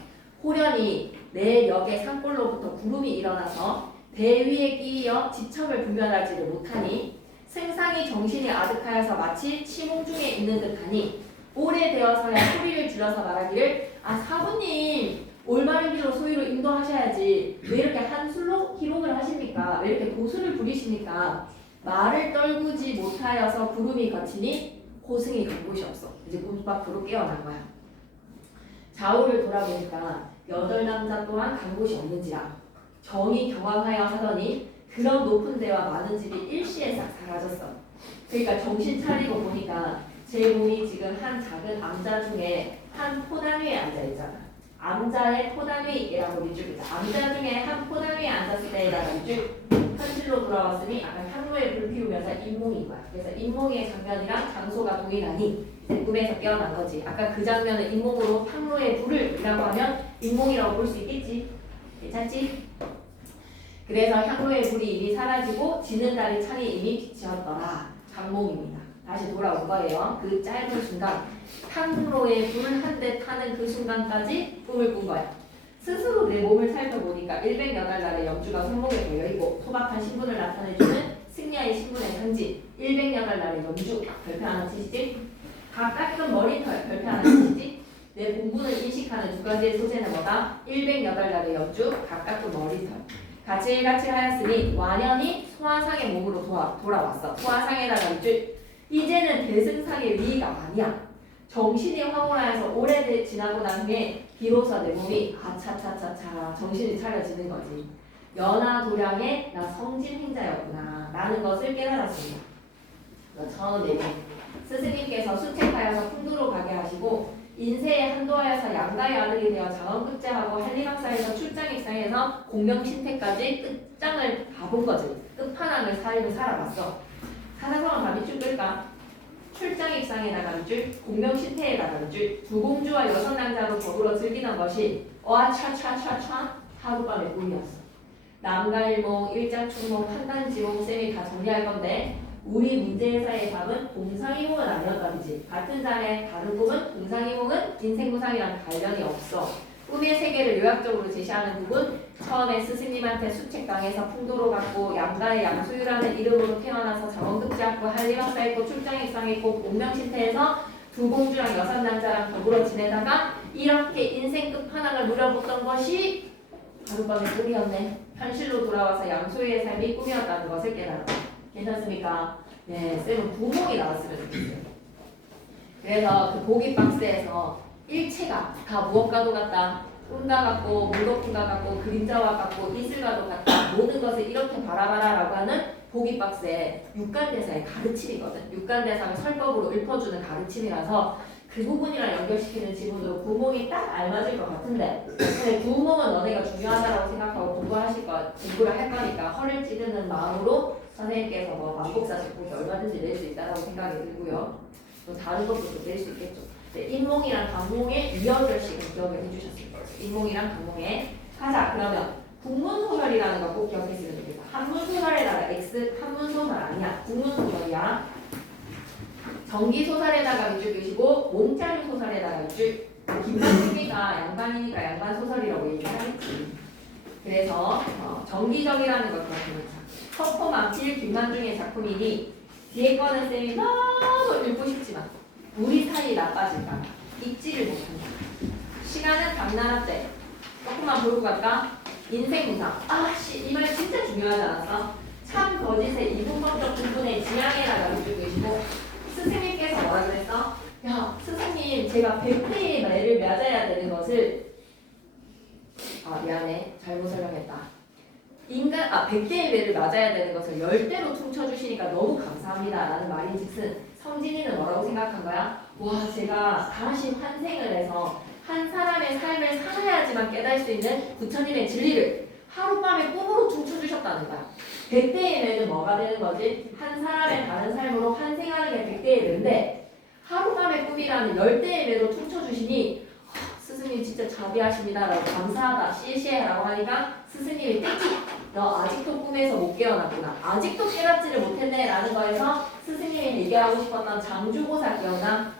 호련이 내 역의 산골로부터 구름이 일어나서 배 위에 끼어 지척을 분별하지를 못하니 승상이 정신이 아득하여서 마치 치몽 중에 있는 듯하니 오래되어서야 소리를 줄여서 말하기를 사부님 올바른 길로 소위로 인도하셔야지 왜 이렇게 한술로 희롱을 하십니까? 왜 이렇게 고수를 부리십니까? 말을 떨구지 못하여서 구름이 거치니 호승이 간 곳이 없어. 이제 문 밖으로 깨어난 거야. 좌우를 돌아보니까 여덟 남자 또한 간 곳이 없는지라 정이 경황하여 하더니 그런 높은 데와 많은 집이 일시에 싹 사라졌어. 그러니까 정신 차리고 보니까 제 몸이 지금 한 작은 암자 중에 한 포단 위에 앉아 있잖아. 암자의 포단 위라고 밑줄 긋자. 암자 중에 한 포단 위에 앉았을 때라고 밑줄 현실로 돌아왔으니 아까 향로에 불 피우면서 인몽인 거야. 그래서 인몽의 장면이랑 장소가 동일하니 꿈에서 깨어난 거지. 아까 그 장면을 인몽으로 향로에 불을이라고 하면 인몽이라고 볼 수 있겠지. 괜찮지? 그래서 향로의 불이 이미 사라지고 지는 달의 창이 이미 비치었더라. 장몽입니다. 다시 돌아온 거예요. 그 짧은 순간 향로의 불을 한 대 타는 그 순간까지 꿈을 꾼 거야. 스스로 내 몸을 살펴보니까 108날의 염주가 손목에 걸려있고 소박한 신분을 나타내주는 승려의 신분의 상징 108날의 염주 별표 하나 치시지? 각 깎은 머리털 별표 하나 치시지? 내 공부를 인식하는 두 가지의 소재는 뭐다? 108날의 염주 각 깎은 머리털 가칠가칠 하였으니 완연히 소화상의 몸으로 돌아왔어. 소화상에다가 이제는 대승상의 위가 아니야. 정신이 황홀하여서 오래 지나고 난 후에 비로소 내 몸이 아차차차차 정신이 차려지는 거지. 연하도량의 나 성진행자였구나 라는 것을 깨달았습니다. 처음 내용 스승님께서 수책하여서 풍두로 가게 하시고 인세에 한도하여서 양가의 아들이 되어 장원급제하고 한림학사에서 출장입상해서 공명신태까지 끝장을 가본 거지. 끝판왕을 삶을 살아봤어. 사사성을 다 밑줄 끌까? 출장입상에다가 밑줄, 공명신태에다가 밑줄, 두 공주와 여섯 남자로 더불어 즐기는 것이 어차차차차 하룻밤의 꿈이었어. 남가일몽, 일장충몽, 판단지몽 쌤이 다 정리할 건데 우리 문제사의 답은 공상이몽은 아니었다든지 같은 장의 다른 꿈은 공상이몽은 인생구상이랑 관련이 없어. 꿈의 세계를 요약적으로 제시하는 부분 처음에 스승님한테 수책당해서 풍도로 갔고 양가의 양수유라는 이름으로 태어나서 장원급제하고 한림학사했고 출장입상했고 공명신태에서 두 공주랑 여섯 남자랑 더불어 지내다가 이렇게 인생 끝판왕을 누려봤던 것이 하룻밤의 꿈이었네. 현실로 돌아와서 양소유의 삶이 꿈이었다는 것을 깨달았다. 괜찮습니까? 네, 쌤은 구멍이 나왔으면 좋겠어요. 그래서 그 보기 박스에서 일체가 다 무엇과도 같다. 꿈과 같고 물거품과 같고 그림자와 같고 이슬과도 같다. 모든 것을 이렇게 바라봐라라고 하는 보기 박스에 육간대사의 가르침이거든. 육간대사를 설법으로 읊어주는 가르침이라서 그 부분이랑 연결시키는 지문으로 구멍이 딱 알맞을 것 같은데 근데 구멍은 너네가 중요하다고 생각하고 공부를 할 거니까 허를 찌르는 마음으로 선생님께서 뭐 만복사식 보기 얼마든지 낼 수 있다고 생각이 들고요. 또 다른 것도 낼 수 있겠죠. 네, 인몽이랑 강몽의 이어절식은 기억을 해주셨을 거예요. 인몽이랑 강몽의 하자. 그러면 국문소설이라는 거 꼭 기억했으면 좋겠다. 한문소설에다가 X 한문소설 아니야. 국문소설이야. 정기소설에다가 밑줄 그시고 몽자류 소설에다가 밑줄. 김만중이가 양반이니까 양반소설이라고 얘기하겠지. 그래서 정기적이라는 걸 그렇게 서포망필 김만중의 작품이니 뒤에 거는 쌤이 너무 읽고 싶지만 우리 사이 나빠질까 읽지를 못한다. 시간은 당나라 때 조금만 보고 갈까? 인생무상. 아씨 이 말 진짜 중요하지 않았어? 참 거짓의 이분법적 부분의 지향에다가 밑줄 그시고 스승님께서 뭐라 그랬어? 야 스승님 제가 100대의 매를 맞아야 되는 것을 미안해 잘못 설명했다. 100대의 매를 맞아야 되는 것을 10대로 퉁쳐주시니까 너무 감사합니다 라는 말인즉슨 성진이는 뭐라고 생각한 거야? 와 제가 다시 환생을 해서 한 사람의 삶을 살아야지만 깨달을 수 있는 부처님의 진리를 하룻밤에 꿈으로 퉁쳐주셨다는 거야. 100대의 매는 뭐가 되는 거지? 한 사람의 다른 삶으로 환생하는 게 100대의 매인데 하룻밤의 꿈이라는 10대의 매로 퉁쳐주시니 스승님 진짜 자비하십니다 라고 감사하다 시시해라고 하니까 스승님이 땡기 너 아직도 꿈에서 못 깨어났구나 아직도 깨닫지를 못했네 라는 거에서 스승님이 얘기하고 싶었던 장주고사 기억나?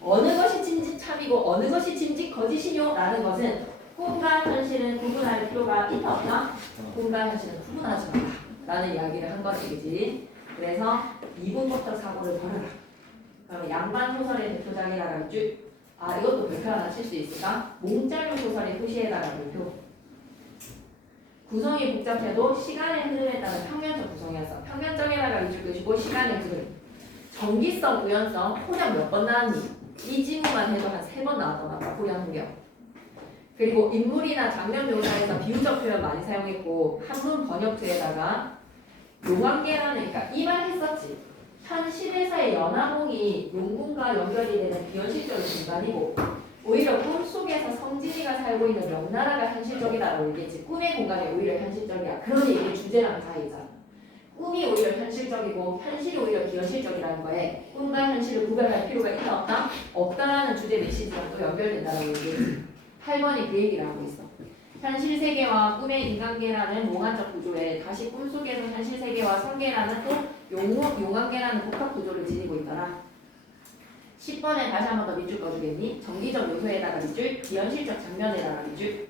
어느 것이 진직 참이고 어느 것이 진직 거짓이뇨 라는 것은 꿈과 현실은 구분할 필요가 있다 없나? 꿈과 현실은 구분하지 마라 라는 이야기를 한 것이지. 그래서 이분법적 사고를 버려라. 그러면 양반소설의 대표작이라고 있죠. 이것도 별표 하나 칠 수 있을까? 몽자료 소설의 표시에다가 별표. 구성이 복잡해도 시간의 흐름에 따른 평면적 구성이었어. 평면적에다가 위줄 것이고 시간의 흐름. 정기성, 우연성, 혼합 몇 번 나왔니? 이 지문만 해도 한 3번 나왔던 아까 고량 환경. 그리고 인물이나 장면 묘사에서 비유적 표현 많이 사용했고 한문 번역투에다가 용왕계라는, 그러니까 이 말 했었지. 현실에서의 연화봉이 용궁과 연결이 되는 비현실적인 공간이고 오히려 꿈속에서 성진이가 살고 있는 명나라가 현실적이다라고 얘기했지. 꿈의 공간이 오히려 현실적이야. 그러니 이게 주제랑 다 있잖아. 꿈이 오히려 현실적이고 현실이 오히려 비현실적이라는 거에 꿈과 현실을 구별할 필요가 있다 없다? 없다라는 주제 메시지랑 또 연결된다라고 얘기했지. 8번이 그 얘기를 하고 있어. 현실 세계와 꿈의 인간계라는 몽환적 구조에 다시 꿈속에서 현실 세계와 성계라는 또 용왕계라는 복합 구조를 지니고 있더라. 10번에 다시 한 번 더 밑줄 꺼주겠니? 정기적 요소에다가 밑줄, 비현실적 장면에다가 밑줄.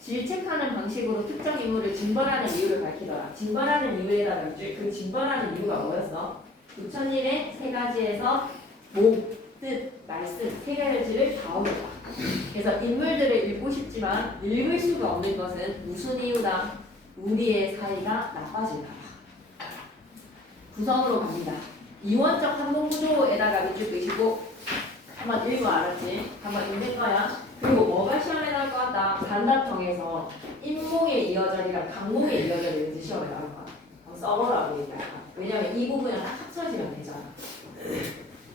질책하는 방식으로 특정 인물을 징벌하는 이유를 밝히더라. 징벌하는 이유에다가 밑줄. 그 징벌하는 이유가 뭐였어? 부처님의 3가지에서 목, 뜻, 말씀 3가지를 다 얻었다. 그래서 인물들을 읽고 싶지만 읽을 수가 없는 것은 무슨 이유다? 우리의 사이가 나빠질까 봐. 구성으로 갑니다. 이원적 한문 구조에다가 밑줄 그시고 한번 읽어 알았지? 한번 읽을 거야. 그리고 뭐가 시험에 나올 것 같다? 간답형에서 인목의 이어절이랑 강목의 이어절이 왠지 시험에 나올 것 같아. 써보라고 얘기할까? 왜냐면 이 부분은 딱 합쳐지면 되잖아.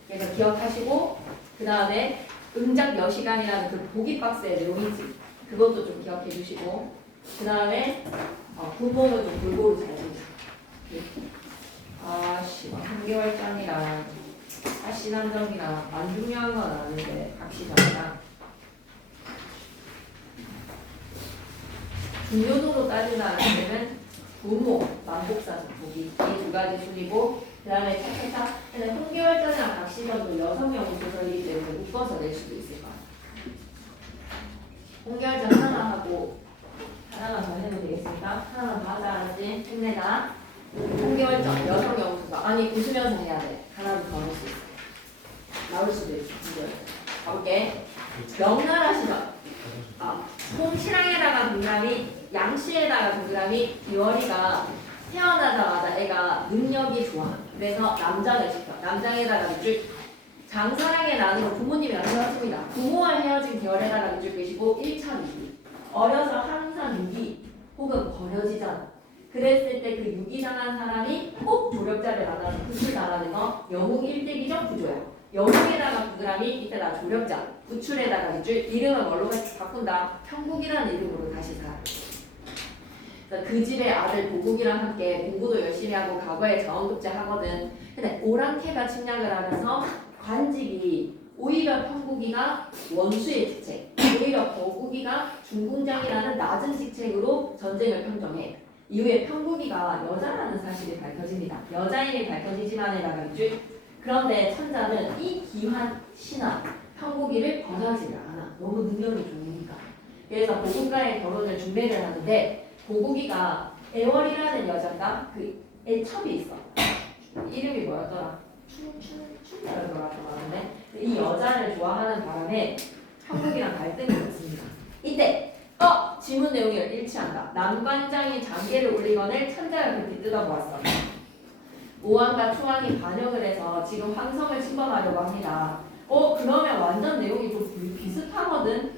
그래서 기억하시고 그 다음에 응작 몇 시간이라는 그 보기 박스의 내용이지. 그것도 좀 기억해 주시고 그 다음에 분봉을 좀 골고루 잘 보자. 한계월장이랑 사신한정이랑 안 중요한 건 아닌데 각시장이랑 중요도로 따지자면 분목, 만복사적 보기 이 2가지 순이고 그 다음에 차차차 한계월장이랑 각시전도 여성용 소설이기 때문에 묶어서 낼 수도 있을 거야. 한계월장 하나 하고 하나만 더 해도 되겠습니까? 하나만 더 하자 알았지? 힘내자. 한계월장 여성용 소설 아니 웃으면서 해야 돼. 하나도 더 할 수 있어. 나올 수도 있어. 가볼게. 명나라 시절 홍시랑에다가 동그라미 양씨에다가 동그라미 기월이가 태어나자마자 애가 능력이 좋아. 그래서 남장을 시켜. 남장에다가 밑줄 장사랑의 난으로 부모님이랑 헤어집니다. 부모와 헤어진 계열에다가 밑줄 끄시고 1차 위기. 어려서 항상 유기 혹은 버려지잖아. 그랬을 때 그 유기당한 사람이 꼭 조력자를 만나서 구출당하는 거 영웅 일대기적 구조야. 영웅에다가 동그라미 이때다 조력자 구출에다가 밑줄 이름은 뭘로 바꾼다? 평국이라는 이름으로 다시 살아. 그 집의 아들 보국이랑 함께 공부도 열심히 하고 과거에 자원급제 하거든. 근데 오랑캐가 침략을 하면서 관직이 오히려 평국이가 원수의 직책, 오히려 거국이가 중궁장이라는 낮은 직책으로 전쟁을 평정해. 이후에 평국이가 여자라는 사실이 밝혀집니다. 여자임이 밝혀지지만에다가 밑줄. 그런데 천자는 이 기환 신하 평국이를 권하지를 않아. 너무 능력이 좋으니까. 그래서 보국과의 결혼을 준비를 하는데 보국이가 애월이라는 여자가 그 애첩이 있어. 이름이 뭐였더라? 춘춘춘이라는 거라고 하는데 이 여자를 좋아하는 바람에 평국이랑 갈등이 있습니다. 이때 지문 내용을 일치한다. 남관장이 장계를 올리거늘 천자가 그렇게 뜯어보았어. 오왕과 초왕이 반역을 해서 지금 황성을 침범하려고 합니다. 그러면 완전 내용이 좀 비슷하거든.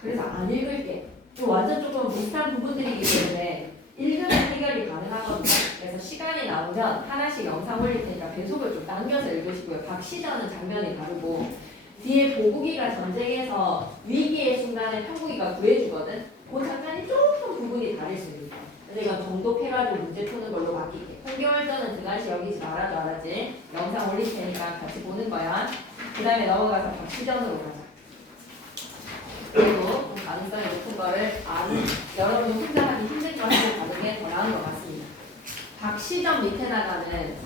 그래서 안 읽을게. 완전 조금 비슷한 부분들이기 때문에 읽으면 해결이 가능하거든요. 그래서 시간이 나오면 하나씩 영상 올릴 테니까 배속을 좀 당겨서 읽으시고요. 박시전은 장면이 다르고 뒤에 보국이가 전쟁에서 위기의 순간에 평국이가 구해주거든. 그 장면이 조금 부분이 다를 수 있습니다. 근데 이건 정독해가지고 문제 푸는 걸로 바뀔게. 한겨울전은 등한시 여기지 말아줘 알았지? 영상 올릴 테니까 같이 보는 거야. 그 다음에 넘어가서 박시전으로 가자. 그리고 가능성이 높은 거를 여러분이 혼자 하기 힘든 걸 하고 가는 게 더 나은 것 같습니다. 박시전 밑에다가는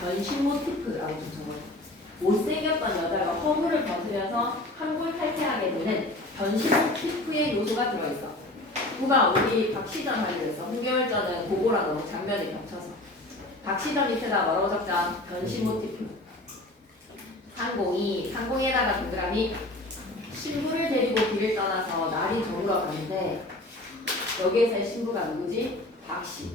변신 모티프라고 좀 적어요. 못생겼던 여자가 허물을 벗으면서 한골 탈퇴하게 되는 변신 모티프의 요소가 들어있어. 누가 우리 박시전 하기로 했어. 홍계월전은 그거랑 너무 장면이 겹쳐서. 박시전 밑에다 뭐라고 적자? 변신 모티프. 상공에다가 동그라미 신부를 데리고 길을 떠나서 날이 저물어 가는데 여기에서의 신부가 누구지? 박씨.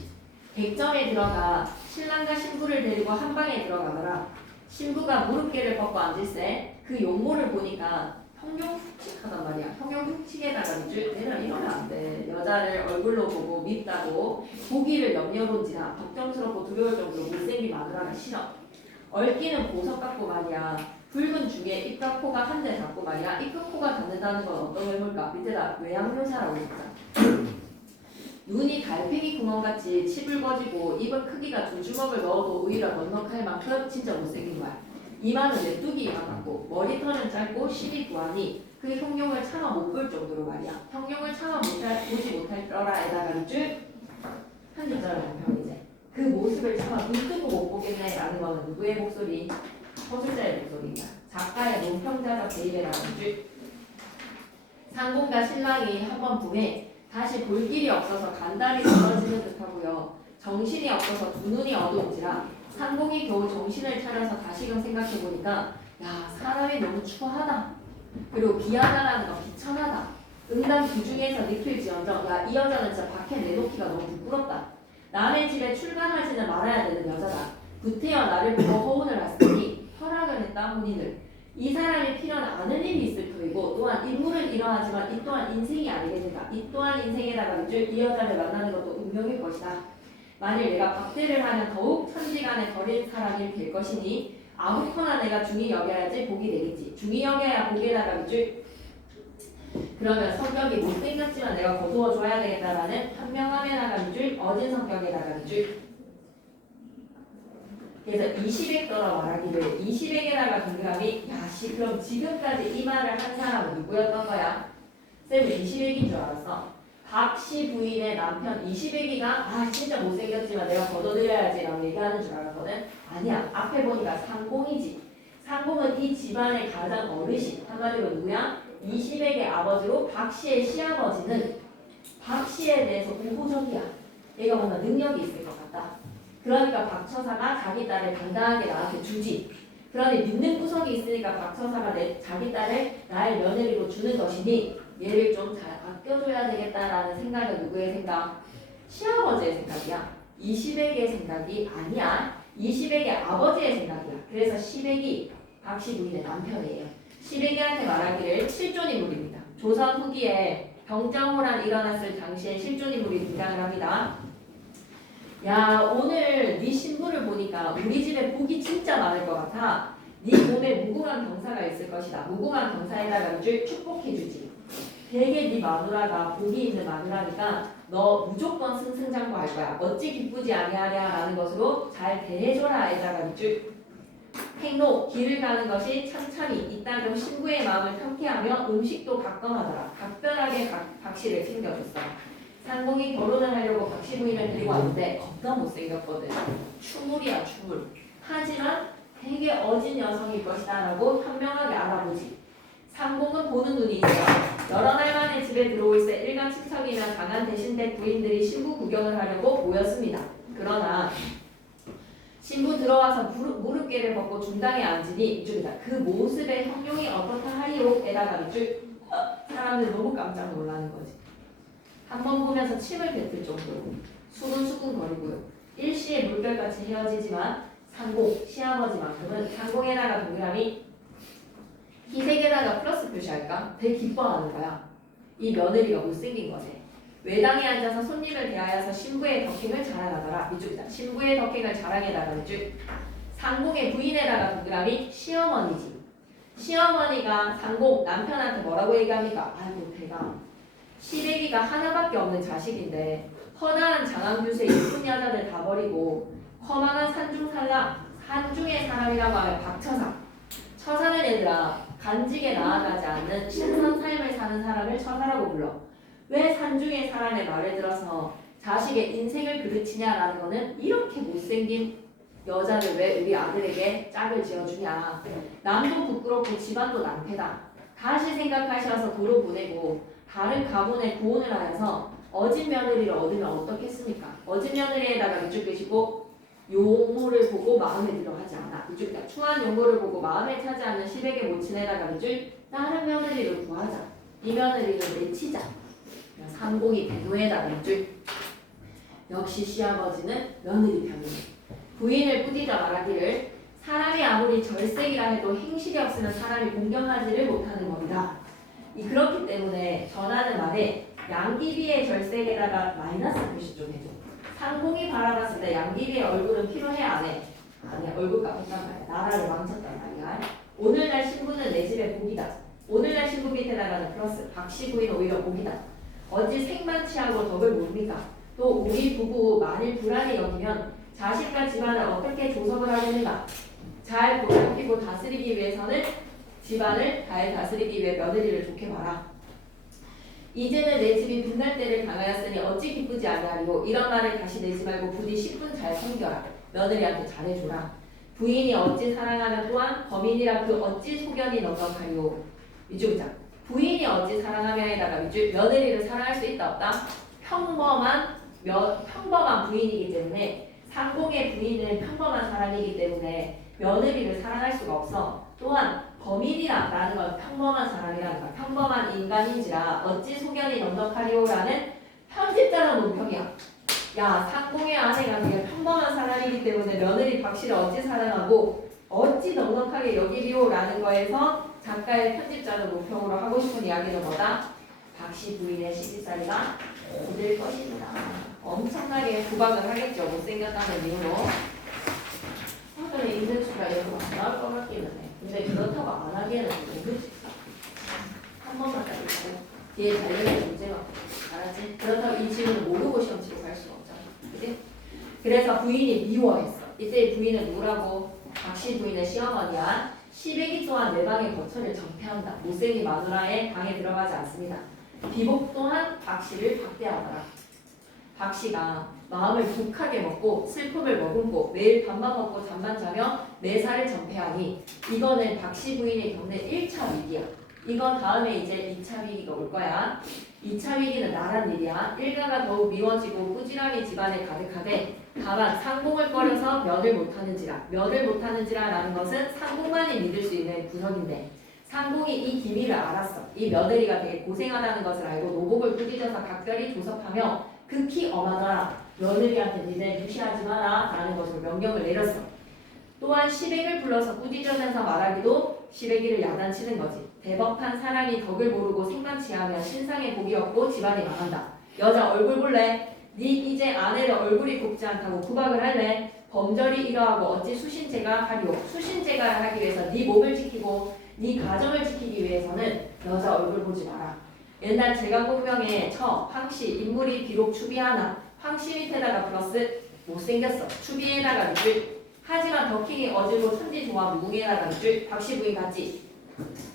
객전에 들어가 신랑과 신부를 데리고 한 방에 들어가더라. 신부가 무릎개를 뻗고 앉을세 그 용모를 보니까 형용숙직하단 말이야. 형용숙직에다가 얘들아 이러면 안 돼. 여자를 얼굴로 보고 밉다고 보기를 염려본지라 걱정스럽고 두려울 정도로 못생긴 마누라가 싫어. 얽기는 보석 같고 말이야. 붉은 중에 입과 코가 한데 닿고 말이야. 입과 코가 닿는다는 건 어떤 의미일까? 밑에다 외양묘사라고 했잖아. 눈이 달팽이 구멍같이 치불거지고 입은 크기가 두 주먹을 넣어도 오히려 넉넉할 만큼 진짜 못생긴 거야. 이마는 메뚜기 이마 같고 머리털은 짧고 실이 구하니 그 형용을 차마 못 볼 정도로 말이야. 형용을 차마 보지 못할 거라에다가 밑줄 한 줄짜리 남편이제. 그 모습을 차마 눈 뜨고 못 보겠네 라는 거는 누구의 목소리? 서술자의 목소리다. 작가의 논평자적 대입에다가 밑줄. 상공과 신랑이 한번 붐에 다시 볼 길이 없어서 간달이 떨어지는 듯하고요. 정신이 없어서 두 눈이 어두운지라 상공이 겨우 정신을 차려서 다시금 생각해보니까 야 사람이 너무 추하다. 그리고 비하다라는 건 비천하다. 응당 그 중에서 느낄지언정 야 이 여자는 진짜 밖에 내놓기가 너무 부끄럽다. 남의 집에 출간하지는 말아야 되는 여자다. 구태여 나를 보고 허운을 하시니 허락을 했다 혼인을. 이 사람이 필요한 아는 일이 있을 터이고 또한 인물은 이러하지만 이 또한 인생이 아니겠는가. 이 또한 인생에다가 이 여자를 만나는 것도 운명일 것이다. 만일 내가 박대를 하면 더욱 천지간에 버린 사람이 될 것이니 아무거나 내가 중히 여겨야지 복이 되겠지. 중히 여겨야 복에다가 밑줄. 그러면 성격이 못생겼지만 내가 거두어 줘야 되겠다라는 현명함에다가 밑줄. 어진 성격에다가 밑줄. 그래서 20액 떠라 말하기를 20액에다가 동그라미 야씨 그럼 지금까지 이 말을 한 사람은 누구였던 거야? 쌤 20액인 줄 알았어. 박씨 부인의 남편 20액이가 아 진짜 못생겼지만 내가 걷어들여야지 라고 얘기하는 줄 알았거든. 아니야. 앞에 보니까 상공이지. 상공은 이 집안의 가장 어르신. 한마디로 누구야? 20액의 아버지로 박씨의 시아버지는 박씨에 대해서 우호적이야. 얘가 뭔가 능력이 있을 것 같다. 그러니까 박처사가 자기 딸을 당당하게 나한테 주지. 그러니 믿는 구석이 있으니까 박처사가 자기 딸을 나의 며느리로 주는 것이니 얘를 좀 잘 아껴줘야 되겠다라는 생각은 누구의 생각? 시아버지의 생각이야. 20액의 생각이 아니야. 20액의 아버지의 생각이야. 그래서 10액이 박씨 부인의 남편이에요. 10액이한테 말하기를 실존인물입니다. 조선 후기에 병정호란 일어났을 당시에 실존인물이 등장을 합니다. 야 오늘 네 신부를 보니까 우리 집에 복이 진짜 많을 것 같아. 네 몸에 무궁한 경사가 있을 것이다. 무궁한 경사에다가 축복해주지. 되게 네 마누라가 복이 있는 마누라니까 너 무조건 승승장구할 거야. 어찌 기쁘지 아니하랴라는 것으로 잘 대해줘라에다가 밑줄. 행로 길을 가는 것이 찬찬히 이따금 신부의 마음을 편케하며 음식도 각검하더라. 각별하게 박씨를 챙겨줬어. 상공이 결혼을 하려고 박씨 부인을 데리고 왔는데 겁나 못생겼거든. 추물이야 추물. 하지만 되게 어진 여성일 것이다 라고 현명하게 알아보지. 상공은 보는 눈이 있어요. 여러 날 만에 집에 들어올 새 일가친척이나 강한 대신댁 부인들이 신부 구경을 하려고 모였습니다. 그러나 신부 들어와서 무릎개를 벗고 중당에 앉으니 이쪽이다. 그 모습의 형용이 어떻다 하리오에다가 밑줄. 사람들 너무 깜짝 놀라는 거지. 한 번 보면서 침을 뱉을 정도로 수근수근거리고요. 일시에 물결같이 헤어지지만 상공, 시아버지만큼은 상공에다가 동그라미 희색에다가 플러스 표시할까? 되게 기뻐하는 거야. 이 며느리가 못생긴 거지. 외당에 앉아서 손님을 대하여서 신부의 덕행을 자랑하더라. 이쪽이다. 신부의 덕행을 자랑에다가 밑줄. 상공의 부인에다가 동그라미 시어머니지. 시어머니가 상공 남편한테 뭐라고 얘기합니까? 아이고 대가 10액이가 하나밖에 없는 자식인데 허다한 장안규세 예쁜 여자들 다 버리고 허망한 산중의 사람이라고 하면 박처사. 처사는 얘들아 간직에 나아가지 않는 신선 삶을 사는 사람을 처사라고 불러. 왜 산중의 사람의 말을 들어서 자식의 인생을 그르치냐라는 거는 이렇게 못생긴 여자를 왜 우리 아들에게 짝을 지어주냐. 남도 부끄럽고 집안도 낭패다. 다시 생각하셔서 도로 보내고 다른 가문에 구혼을 하여서 어진 며느리를 얻으면 어떻겠습니까? 어진 며느리에다가 밑줄 끄시고 용모를 보고 마음에 들어하지 않아. 이쪽이다. 추한 용모를 보고 마음에 차지 않는 시댁의 모친에다가 이줄 다른 며느리를 구하자. 이 며느리를 내치자. 상공이 배도에다가 이줄 역시 시아버지는 며느리 편이네. 부인을 꾸짖어 말하기를 사람이 아무리 절색이라 해도 행실이 없으면 사람이 공경하지를 못하는 겁니다. 그렇기 때문에 전하는 말에 양귀비의 절색에다가 마이너스 표시 좀 해줘. 상공이 바라봤을 때 양귀비의 얼굴은 필요해 안 해? 안 해. 얼굴 깎았단 말이야. 나라를 망쳤단 말이야. 오늘날 신부는 내 집에 복이다. 오늘날 신부 밑에다가는 플러스. 박씨 부인 오히려 복이다. 어찌 생만치하고 덕을 모릅니까? 또 우리 부부 만일 불안히 여기면 자식과 집안을 어떻게 조성을 하겠는가? 잘 보살피고 다스리기 위해서는 집안을 잘 다스리기 위해 며느리를 좋게 봐라. 이제는 내 집이 분날 때를 당하였으니 어찌 기쁘지 아니하리요. 이런 말을 다시 내지 말고 부디 10분 잘 섬겨라. 며느리한테 잘해줘라. 부인이 어찌 사랑하면 또한 범인이라 그 어찌 소견이 넉넉하리요. 이쪽이자. 부인이 어찌 사랑하면에다가 며느리를 사랑할 수 있다 없다? 평범한 부인이기 때문에 상공의 부인은 평범한 사람이기 때문에 며느리를 사랑할 수가 없어. 또한 범인이라는 건 평범한 사람이라는 거야. 평범한 인간인지라 어찌 소견이 넉넉하리오라는 편집자는 논평이야. 야, 상공의 아내가 되게 평범한 사람이기 때문에 며느리 박씨를 어찌 사랑하고 어찌 넉넉하게 여기리오라는 거에서 작가의 편집자는 논평으로 하고 싶은 이야기는 뭐다? 박씨 부인의 시집살이가 고될 것입니다. 엄청나게 구박을 하겠죠. 못생겼다는 이유로. 인생수가 이렇게 안 나올 것 같기는 해. 근데 그렇다고 안 하기에는 너무 쉽다. 한 번만 딱 읽고 뒤에 달려있는 문제가 알았지? 그렇다고 이 질문을 모르고 시험 치러 갈 수가 없잖아. 그치? 그래서 부인이 미워했어. 이때 부인은 누구라고? 박씨 부인의 시어머니야. 시래기 또한 내 방의 거처를 정패한다. 못생긴 마누라의 방에 들어가지 않습니다. 비복 또한 박씨를 박대하더라. 박씨가 마음을 독하게 먹고 슬픔을 머금고 매일 밥만 먹고 잠만 자며 매사를 전폐하니 이거는 박씨 부인이 겪는 1차 위기야. 이건 다음에 이제 2차 위기가 올 거야. 2차 위기는 나란 일이야. 일가가 더욱 미워지고 꾸지람이 집안에 가득하되 다만 상공을 꺼려서 면을 못하는지라. 면을 못하는지라라는 것은 상공만이 믿을 수 있는 구석인데 상공이 이 기미를 알았어. 이 며느리가 되게 고생하다는 것을 알고 노복을 꾸짖어서 각별히 조섭하며 극히 엄하더라. 며느리한테 니네 무시하지 마라 라는 것으로 명령을 내렸어. 또한 시래기를 불러서 꾸짖으면서 말하기도 시래기를 야단치는 거지. 대법한 사람이 덕을 모르고 생만치하면 신상의 복이 없고 집안이 망한다. 여자 얼굴 볼래? 니 이제 아내를 얼굴이 곱지 않다고 구박을 할래? 범절이 이러하고 어찌 수신제가 하리오. 수신제가 하기 위해서 니 몸을 지키고 니 가정을 지키기 위해서는 여자 얼굴 보지 마라. 옛날 제강공명에 황씨 인물이 비록 추비하나 황씨 밑에다가 플러스 못생겼어. 추비에다가 밑줄. 하지만 더킹이 어질고 천지 좋아 무궁에다가 밑줄. 박씨 부인 같지.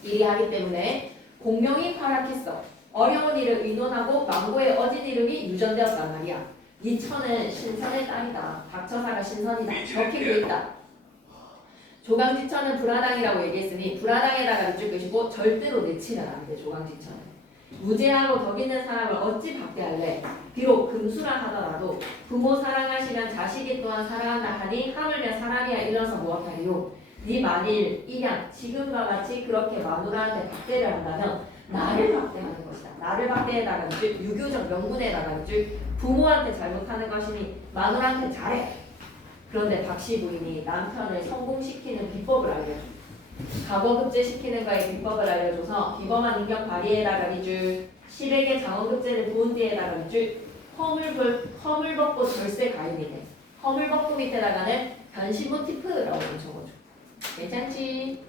일이 하기 때문에 공명이 파락했어. 어려운 일을 의논하고 망고의 어진 이름이 유전되었단 말이야. 이 천은 신선의 딸이다. 박처사가 신선이다. 더킹도 있다. 조강지천은 불화당이라고 얘기했으니 불화당에다가 밑줄 것이고 절대로 내치면 안 돼. 조강지천은. 무죄하고 덕 있는 사람을 어찌 박대할래? 비록 금수라 하더라도 부모 사랑하시면 자식이 또한 사랑한다 하니 하물며 사람이야 일러서 무엇하리요? 네 만일 이냥 지금과 같이 그렇게 마누라한테 박대를 한다면 나를 박대하는 것이다. 나를 박대에다가 줄 유교적 명분에다가 줄 부모한테 잘못하는 것이니 마누라한테 잘해. 그런데 박씨 부인이 남편을 성공시키는 비법을 알려줘. 과거급제시키는 거에 비법을 알려줘서 비범한 인격 발휘에다가 이줄 시래기 장원급제를 도운 뒤에다가 이줄 허물 벗고 절세 가입이 돼. 허물 벗고 밑에다가는 변신 모티프라고 적어줘. 괜찮지?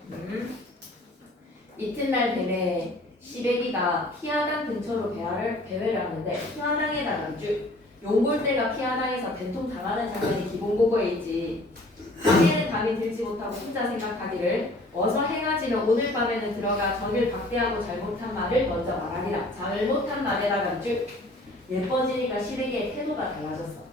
이튿날 뱀에 시래기가 피아당 근처로 배회를 하는데 피아당에다가 이줄 용골대가 피아당에서 된통 당하는 장면이 기본고거에 있지. 밤에는 감이 들지 못하고 혼자 생각하기를 어서 해가 지면 오늘 밤에는 들어가 전을 박대하고 잘못한 말을 먼저 말하리라. 잘못한 말에다가 밑줄. 예뻐지니까 시래기의 태도가 달라졌어.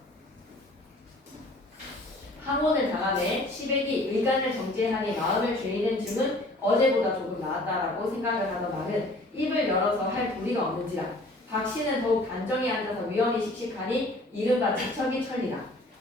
항원을 당하네 시래기 의간을 정죄하니 마음을 죄이는 증은 어제보다 조금 나았다라고 생각을 하던 말은 입을 열어서 할 도리가 없는지라. 박씨는 더욱 단정히 앉아서 위험이 씩씩하니 이른바 지척이 천리라.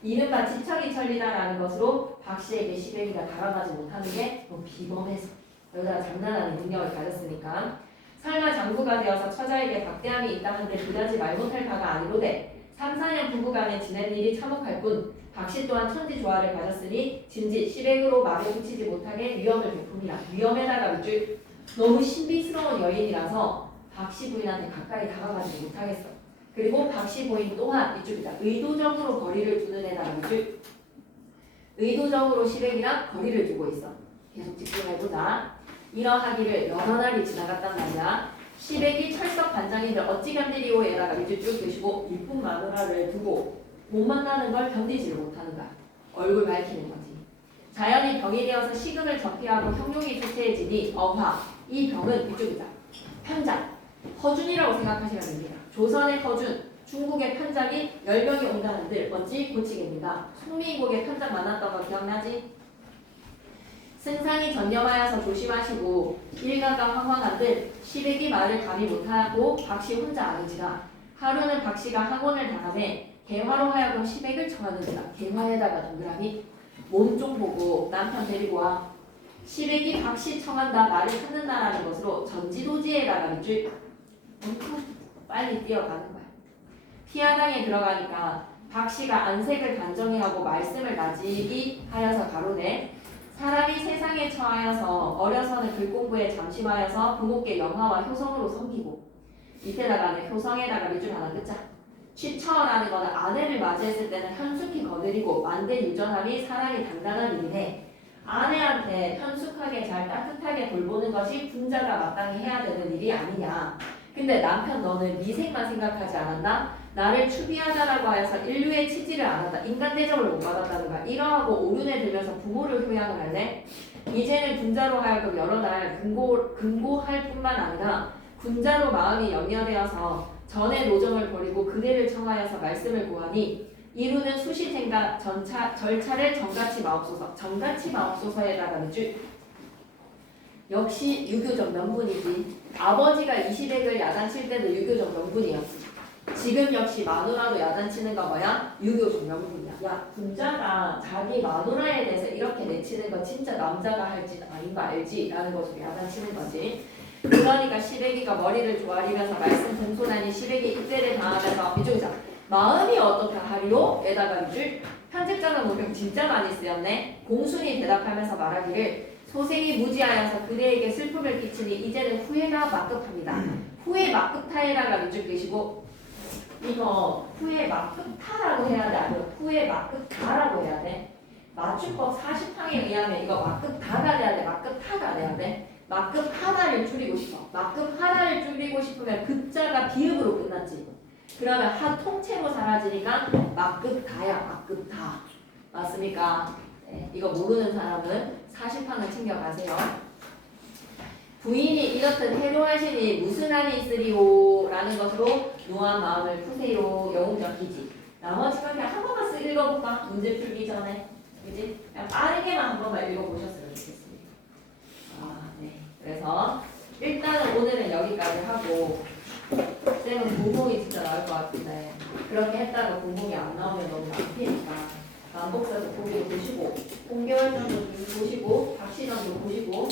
이른바 지척이 천리다라는 것으로 박 씨에게 시베기가 다가가지 못하는 게 너무 비범해서 여자가 장난하는 능력을 가졌으니까 설마 장부가 되어서 처자에게 박대함이 있다 한데 그다지 말 못할 바가 아니로되 3, 4년 부부간에 지낸 일이 참혹할 뿐 박씨 또한 천지 조화를 가졌으니 진지 시댁으로 말에 붙이지 못하게 위험을 베풉니다. 위험에다가 밑줄 너무 신비스러운 여인이라서 박씨 부인한테 가까이 다가가지 못하겠어. 그리고 박씨 부인 또한 이쪽이다. 의도적으로 거리를 두는 애다가 밑줄 의도적으로 시댁이랑 거리를 두고 있어. 계속 집중해보자. 이러하기를 여러 날이 지나갔단 말이야. 시댁이 철석 반장인들 어찌 견디리오에다가 밑줄 쭉 드시고 이쁜 마누라를 두고 못 만나는 걸 견디지를 못하는가. 얼굴 밝히는 거지. 자연이 병이 되어서 식음을 적폐하고 형용이 조체해지니 어화. 이 병은 이쪽이다. 편장. 허준이라고 생각하시면 됩니다. 조선의 허준, 중국의 편장이 10명이 온다는들 어찌 고치겠는가. 송민국의 편장 만났던 거 기억나지? 승상이 전념하여서 조심하시고 일가가 황황한들 시댁이 말을 감히 못하고 박씨 혼자 아는지라. 하루는 박씨가 학원을 당하매 개화로 하여금 시댁을 청하는지라. 개화에다가 동그라미 몸 좀 보고 남편 데리고 와. 시댁이 박씨 청한다 말을 찾는다라는 것으로 전지도지에다가 밑줄 빨리 뛰어가는 거야. 피하당에 들어가니까 박씨가 안색을 단정히 하고 말씀을 나지기 하여서 가로되 사람이 세상에 처하여서 어려서는 글공부에 잠심하여서 부모께 영화와 효성으로 섬기고 밑에다가는 효성에다가 밑줄 하나 끄자. 취처라는 거는 아내를 맞이했을 때는 현숙히 거느리고 만대 유전함이 사랑이 단단한 일이네. 아내한테 현숙하게 잘 따뜻하게 돌보는 것이 분자가 마땅히 해야 되는 일이 아니냐. 근데 남편 너는 미생만 생각하지 않았나? 나를 추비하자라고 하여서 인류의 치지를 안 한다. 인간 대접을 못 받았다는 거야. 이러하고 오륜에 들면서 부모를 효양을 할래? 이제는 군자로 하여금 여러 날 금고할 뿐만 아니라 군자로 마음이 염려되어서 전의 노정을 버리고 그대를 청하여서 말씀을 구하니 이루는 수시생각 절차를 정같이 마옵소서. 정같이 마옵소서에다가 밑줄 역시 유교적 명분이지. 아버지가 이 시댁을 야단칠 때도 유교적 명분이었지. 지금 역시 마누라도 야단치는 거 뭐야? 유교적 명분이야. 야, 군자가 자기 마누라에 대해서 이렇게 내치는 거 진짜 남자가 할 짓 아닌 거 알지? 라는 것으로 야단치는 거지. 그러니까 시댁이가 머리를 조아리면서 말씀 공손하니 시댁이 입대를 당하면서 이쪽이자 마음이 어떻게 하리요? 에다가 밑줄 편집자는 목격 진짜 많이 쓰였네. 공순히 대답하면서 말하기를 소생이 무지하여서 그대에게 슬픔을 끼치니 이제는 후회가 막급합니다. 후회 막급타에다가 밑줄 끄시고 이거 후회 막급타라고 해야 돼? 아니면 후회 막급다라고 해야 돼? 맞춤법 40항에 의하면 이거 막급다가 돼야 돼? 막급타가 돼야 돼? 막급하다를 줄이고 싶어. 막급하다를 줄이고 싶으면 급자가 비읍으로 끝났지. 그러면 한 통째로 사라지니까 막급다야. 막급다. 맞습니까? 네, 이거 모르는 사람은 40항을 챙겨가세요. 부인이 이렇듯 해로하시니 무슨 한이 있으리오 라는 것으로 노한 마음을 푸세요. 영웅적 기지. 나머지 건 그냥 한 번만 쓱 읽어볼까? 문제 풀기 전에. 그지? 그냥 빠르게만 한 번만 읽어보셨으면 좋겠습니다. 네. 그래서 일단은 오늘은 여기까지 하고 쌤은 공공이 진짜 나올 것 같은데 그렇게 했다가 공공이 안 나오면 너무 낭피니까 만복사도 보기도 보시고 홍계월전도 보시고 박시전도 보시고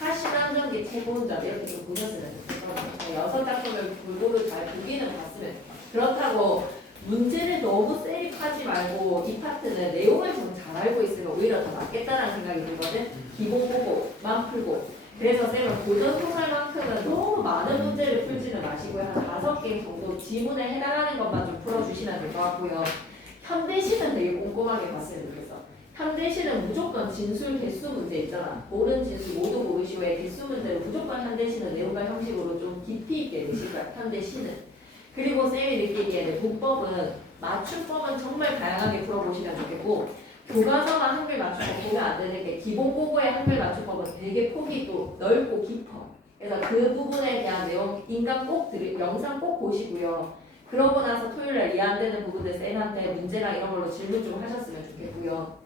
하시남전기 최고운전 이렇게 좀 보셨으면 좋겠어요. 6작품을 골고루 잘 보기는 봤으면 그렇다고 문제를 너무 세입하지 말고 이 파트는 내용을 좀 잘 알고 있으면 오히려 더 낫겠다는 생각이 들거든. 기본 보고만 풀고 그래서 쌤은 고전 소설만큼은 너무 많은 문제를 풀지는 마시고요. 한 5개 정도 지문에 해당하는 것만 좀 풀어주시면 될 것 같고요. 현대시는 되게 꼼꼼하게 봤으면 좋겠어. 현대시는 무조건 진술 개수 문제 있잖아. 옳은 진술 모두 고르시오의 개수 문제를 무조건 현대시는 내용과 형식으로 좀 깊이 있게 내실 거야. 현대시는. 그리고 쌤이 느끼기에는 문법은 맞춤법은 정말 다양하게 풀어보시면 좋겠고 교과서만 한글 맞춤법 보면 안 되는 게 기본 고고의 한글 맞춤법은 되게 폭이 또 넓고 깊어. 그래서 그 부분에 대한 내용 영상 꼭 보시고요. 그러고 나서 토요일날 이해 안 되는 부분들 쌤한테 문제랑 이런 걸로 질문 좀 하셨으면 좋겠고요.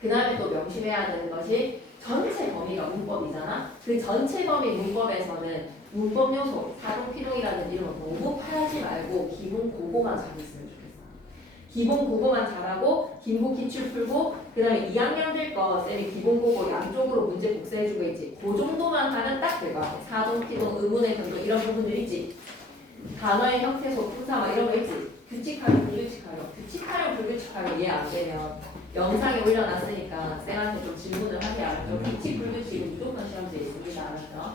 그 다음에 또 명심해야 되는 것이 전체 범위가 문법이잖아. 그 전체 범위 문법에서는 문법 요소, 사동, 피동이라는 이름을 너무 파지 말고 기본 고고만 잘 있으면 좋겠어. 기본 국어만 잘하고 긴고 기출 풀고 그 다음에 2학년들 거 쌤이 기본 국어 양쪽으로 문제 복사해주고 있지. 그 정도만 하면 딱 될 것 같아. 사동, 기동, 의문의 변도 이런 부분들 있지. 단어의 형태, 소품사 막 이런 거 있지. 규칙하려 불규칙하려 규칙하려 불규칙하려 이해 안 되면 영상에 올려놨으니까 쌤한테 좀 질문을 하게 알았죠. 규칙 불규칙은 무조건 시험지에 있습니다. 알았죠?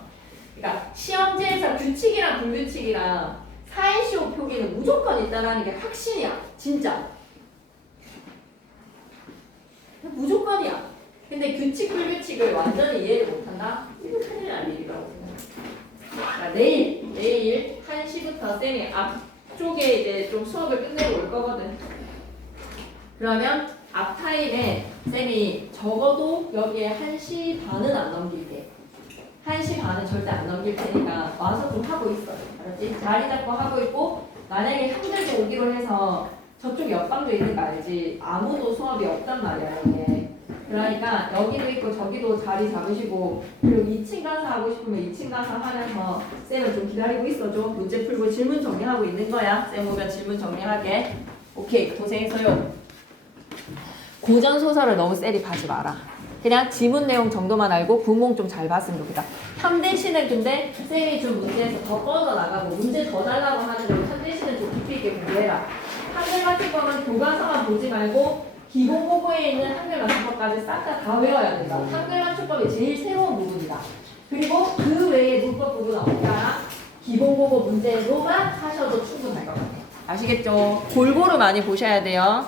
그러니까 시험지에서 규칙이랑 불규칙이랑 사인시호 표기는 무조건 있다라는 게 확신이야. 진짜. 무조건이야. 근데 규칙 불규칙을 완전히 이해를 못한다? 이거 큰일 날 일이라고 생각해. 자, 내일 1시부터 쌤이 앞쪽에 이제 좀 수업을 끝내고 올 거거든. 그러면 앞 타임에 쌤이 적어도 여기에 1시 반은 안 넘길게. 1시 반은 절대 안 넘길 테니까 와서 좀 하고 있어. 알았지? 자리 잡고 하고 있고 만약에 형들도 오기로 해서 저쪽 옆방도 있는 거 알지? 아무도 수업이 없단 말이야 이게. 그러니까 여기도 있고 저기도 자리 잡으시고 그리고 2층 가서 하고 싶으면 2층 가서 하면서 쌤을 좀 기다리고 있어줘. 문제 풀고 질문 정리하고 있는 거야. 쌤 오면 질문 정리하게. 오케이 고생했어요. 고전 소설을 너무 세립하지 마라. 그냥 지문 내용 정도만 알고 구문 좀 잘 봤으면 좋겠다. 현대시는 근데 쌤이 좀 문제에서 더 뻗어 나가고 문제 더 달라고 하는데 현대시는 좀 깊이 있게 공부해라. 한글 맞춤법은 교과서만 보지 말고 기본 고고에 있는 한글 맞춤법까지 싹 다 외워야 된다. 한글 맞춤법이 제일 새로운 부분이다. 그리고 그 외에 문법 부분은 없다. 기본 고고 문제로만 하셔도 충분할 것 같아요. 아시겠죠? 골고루 많이 보셔야 돼요.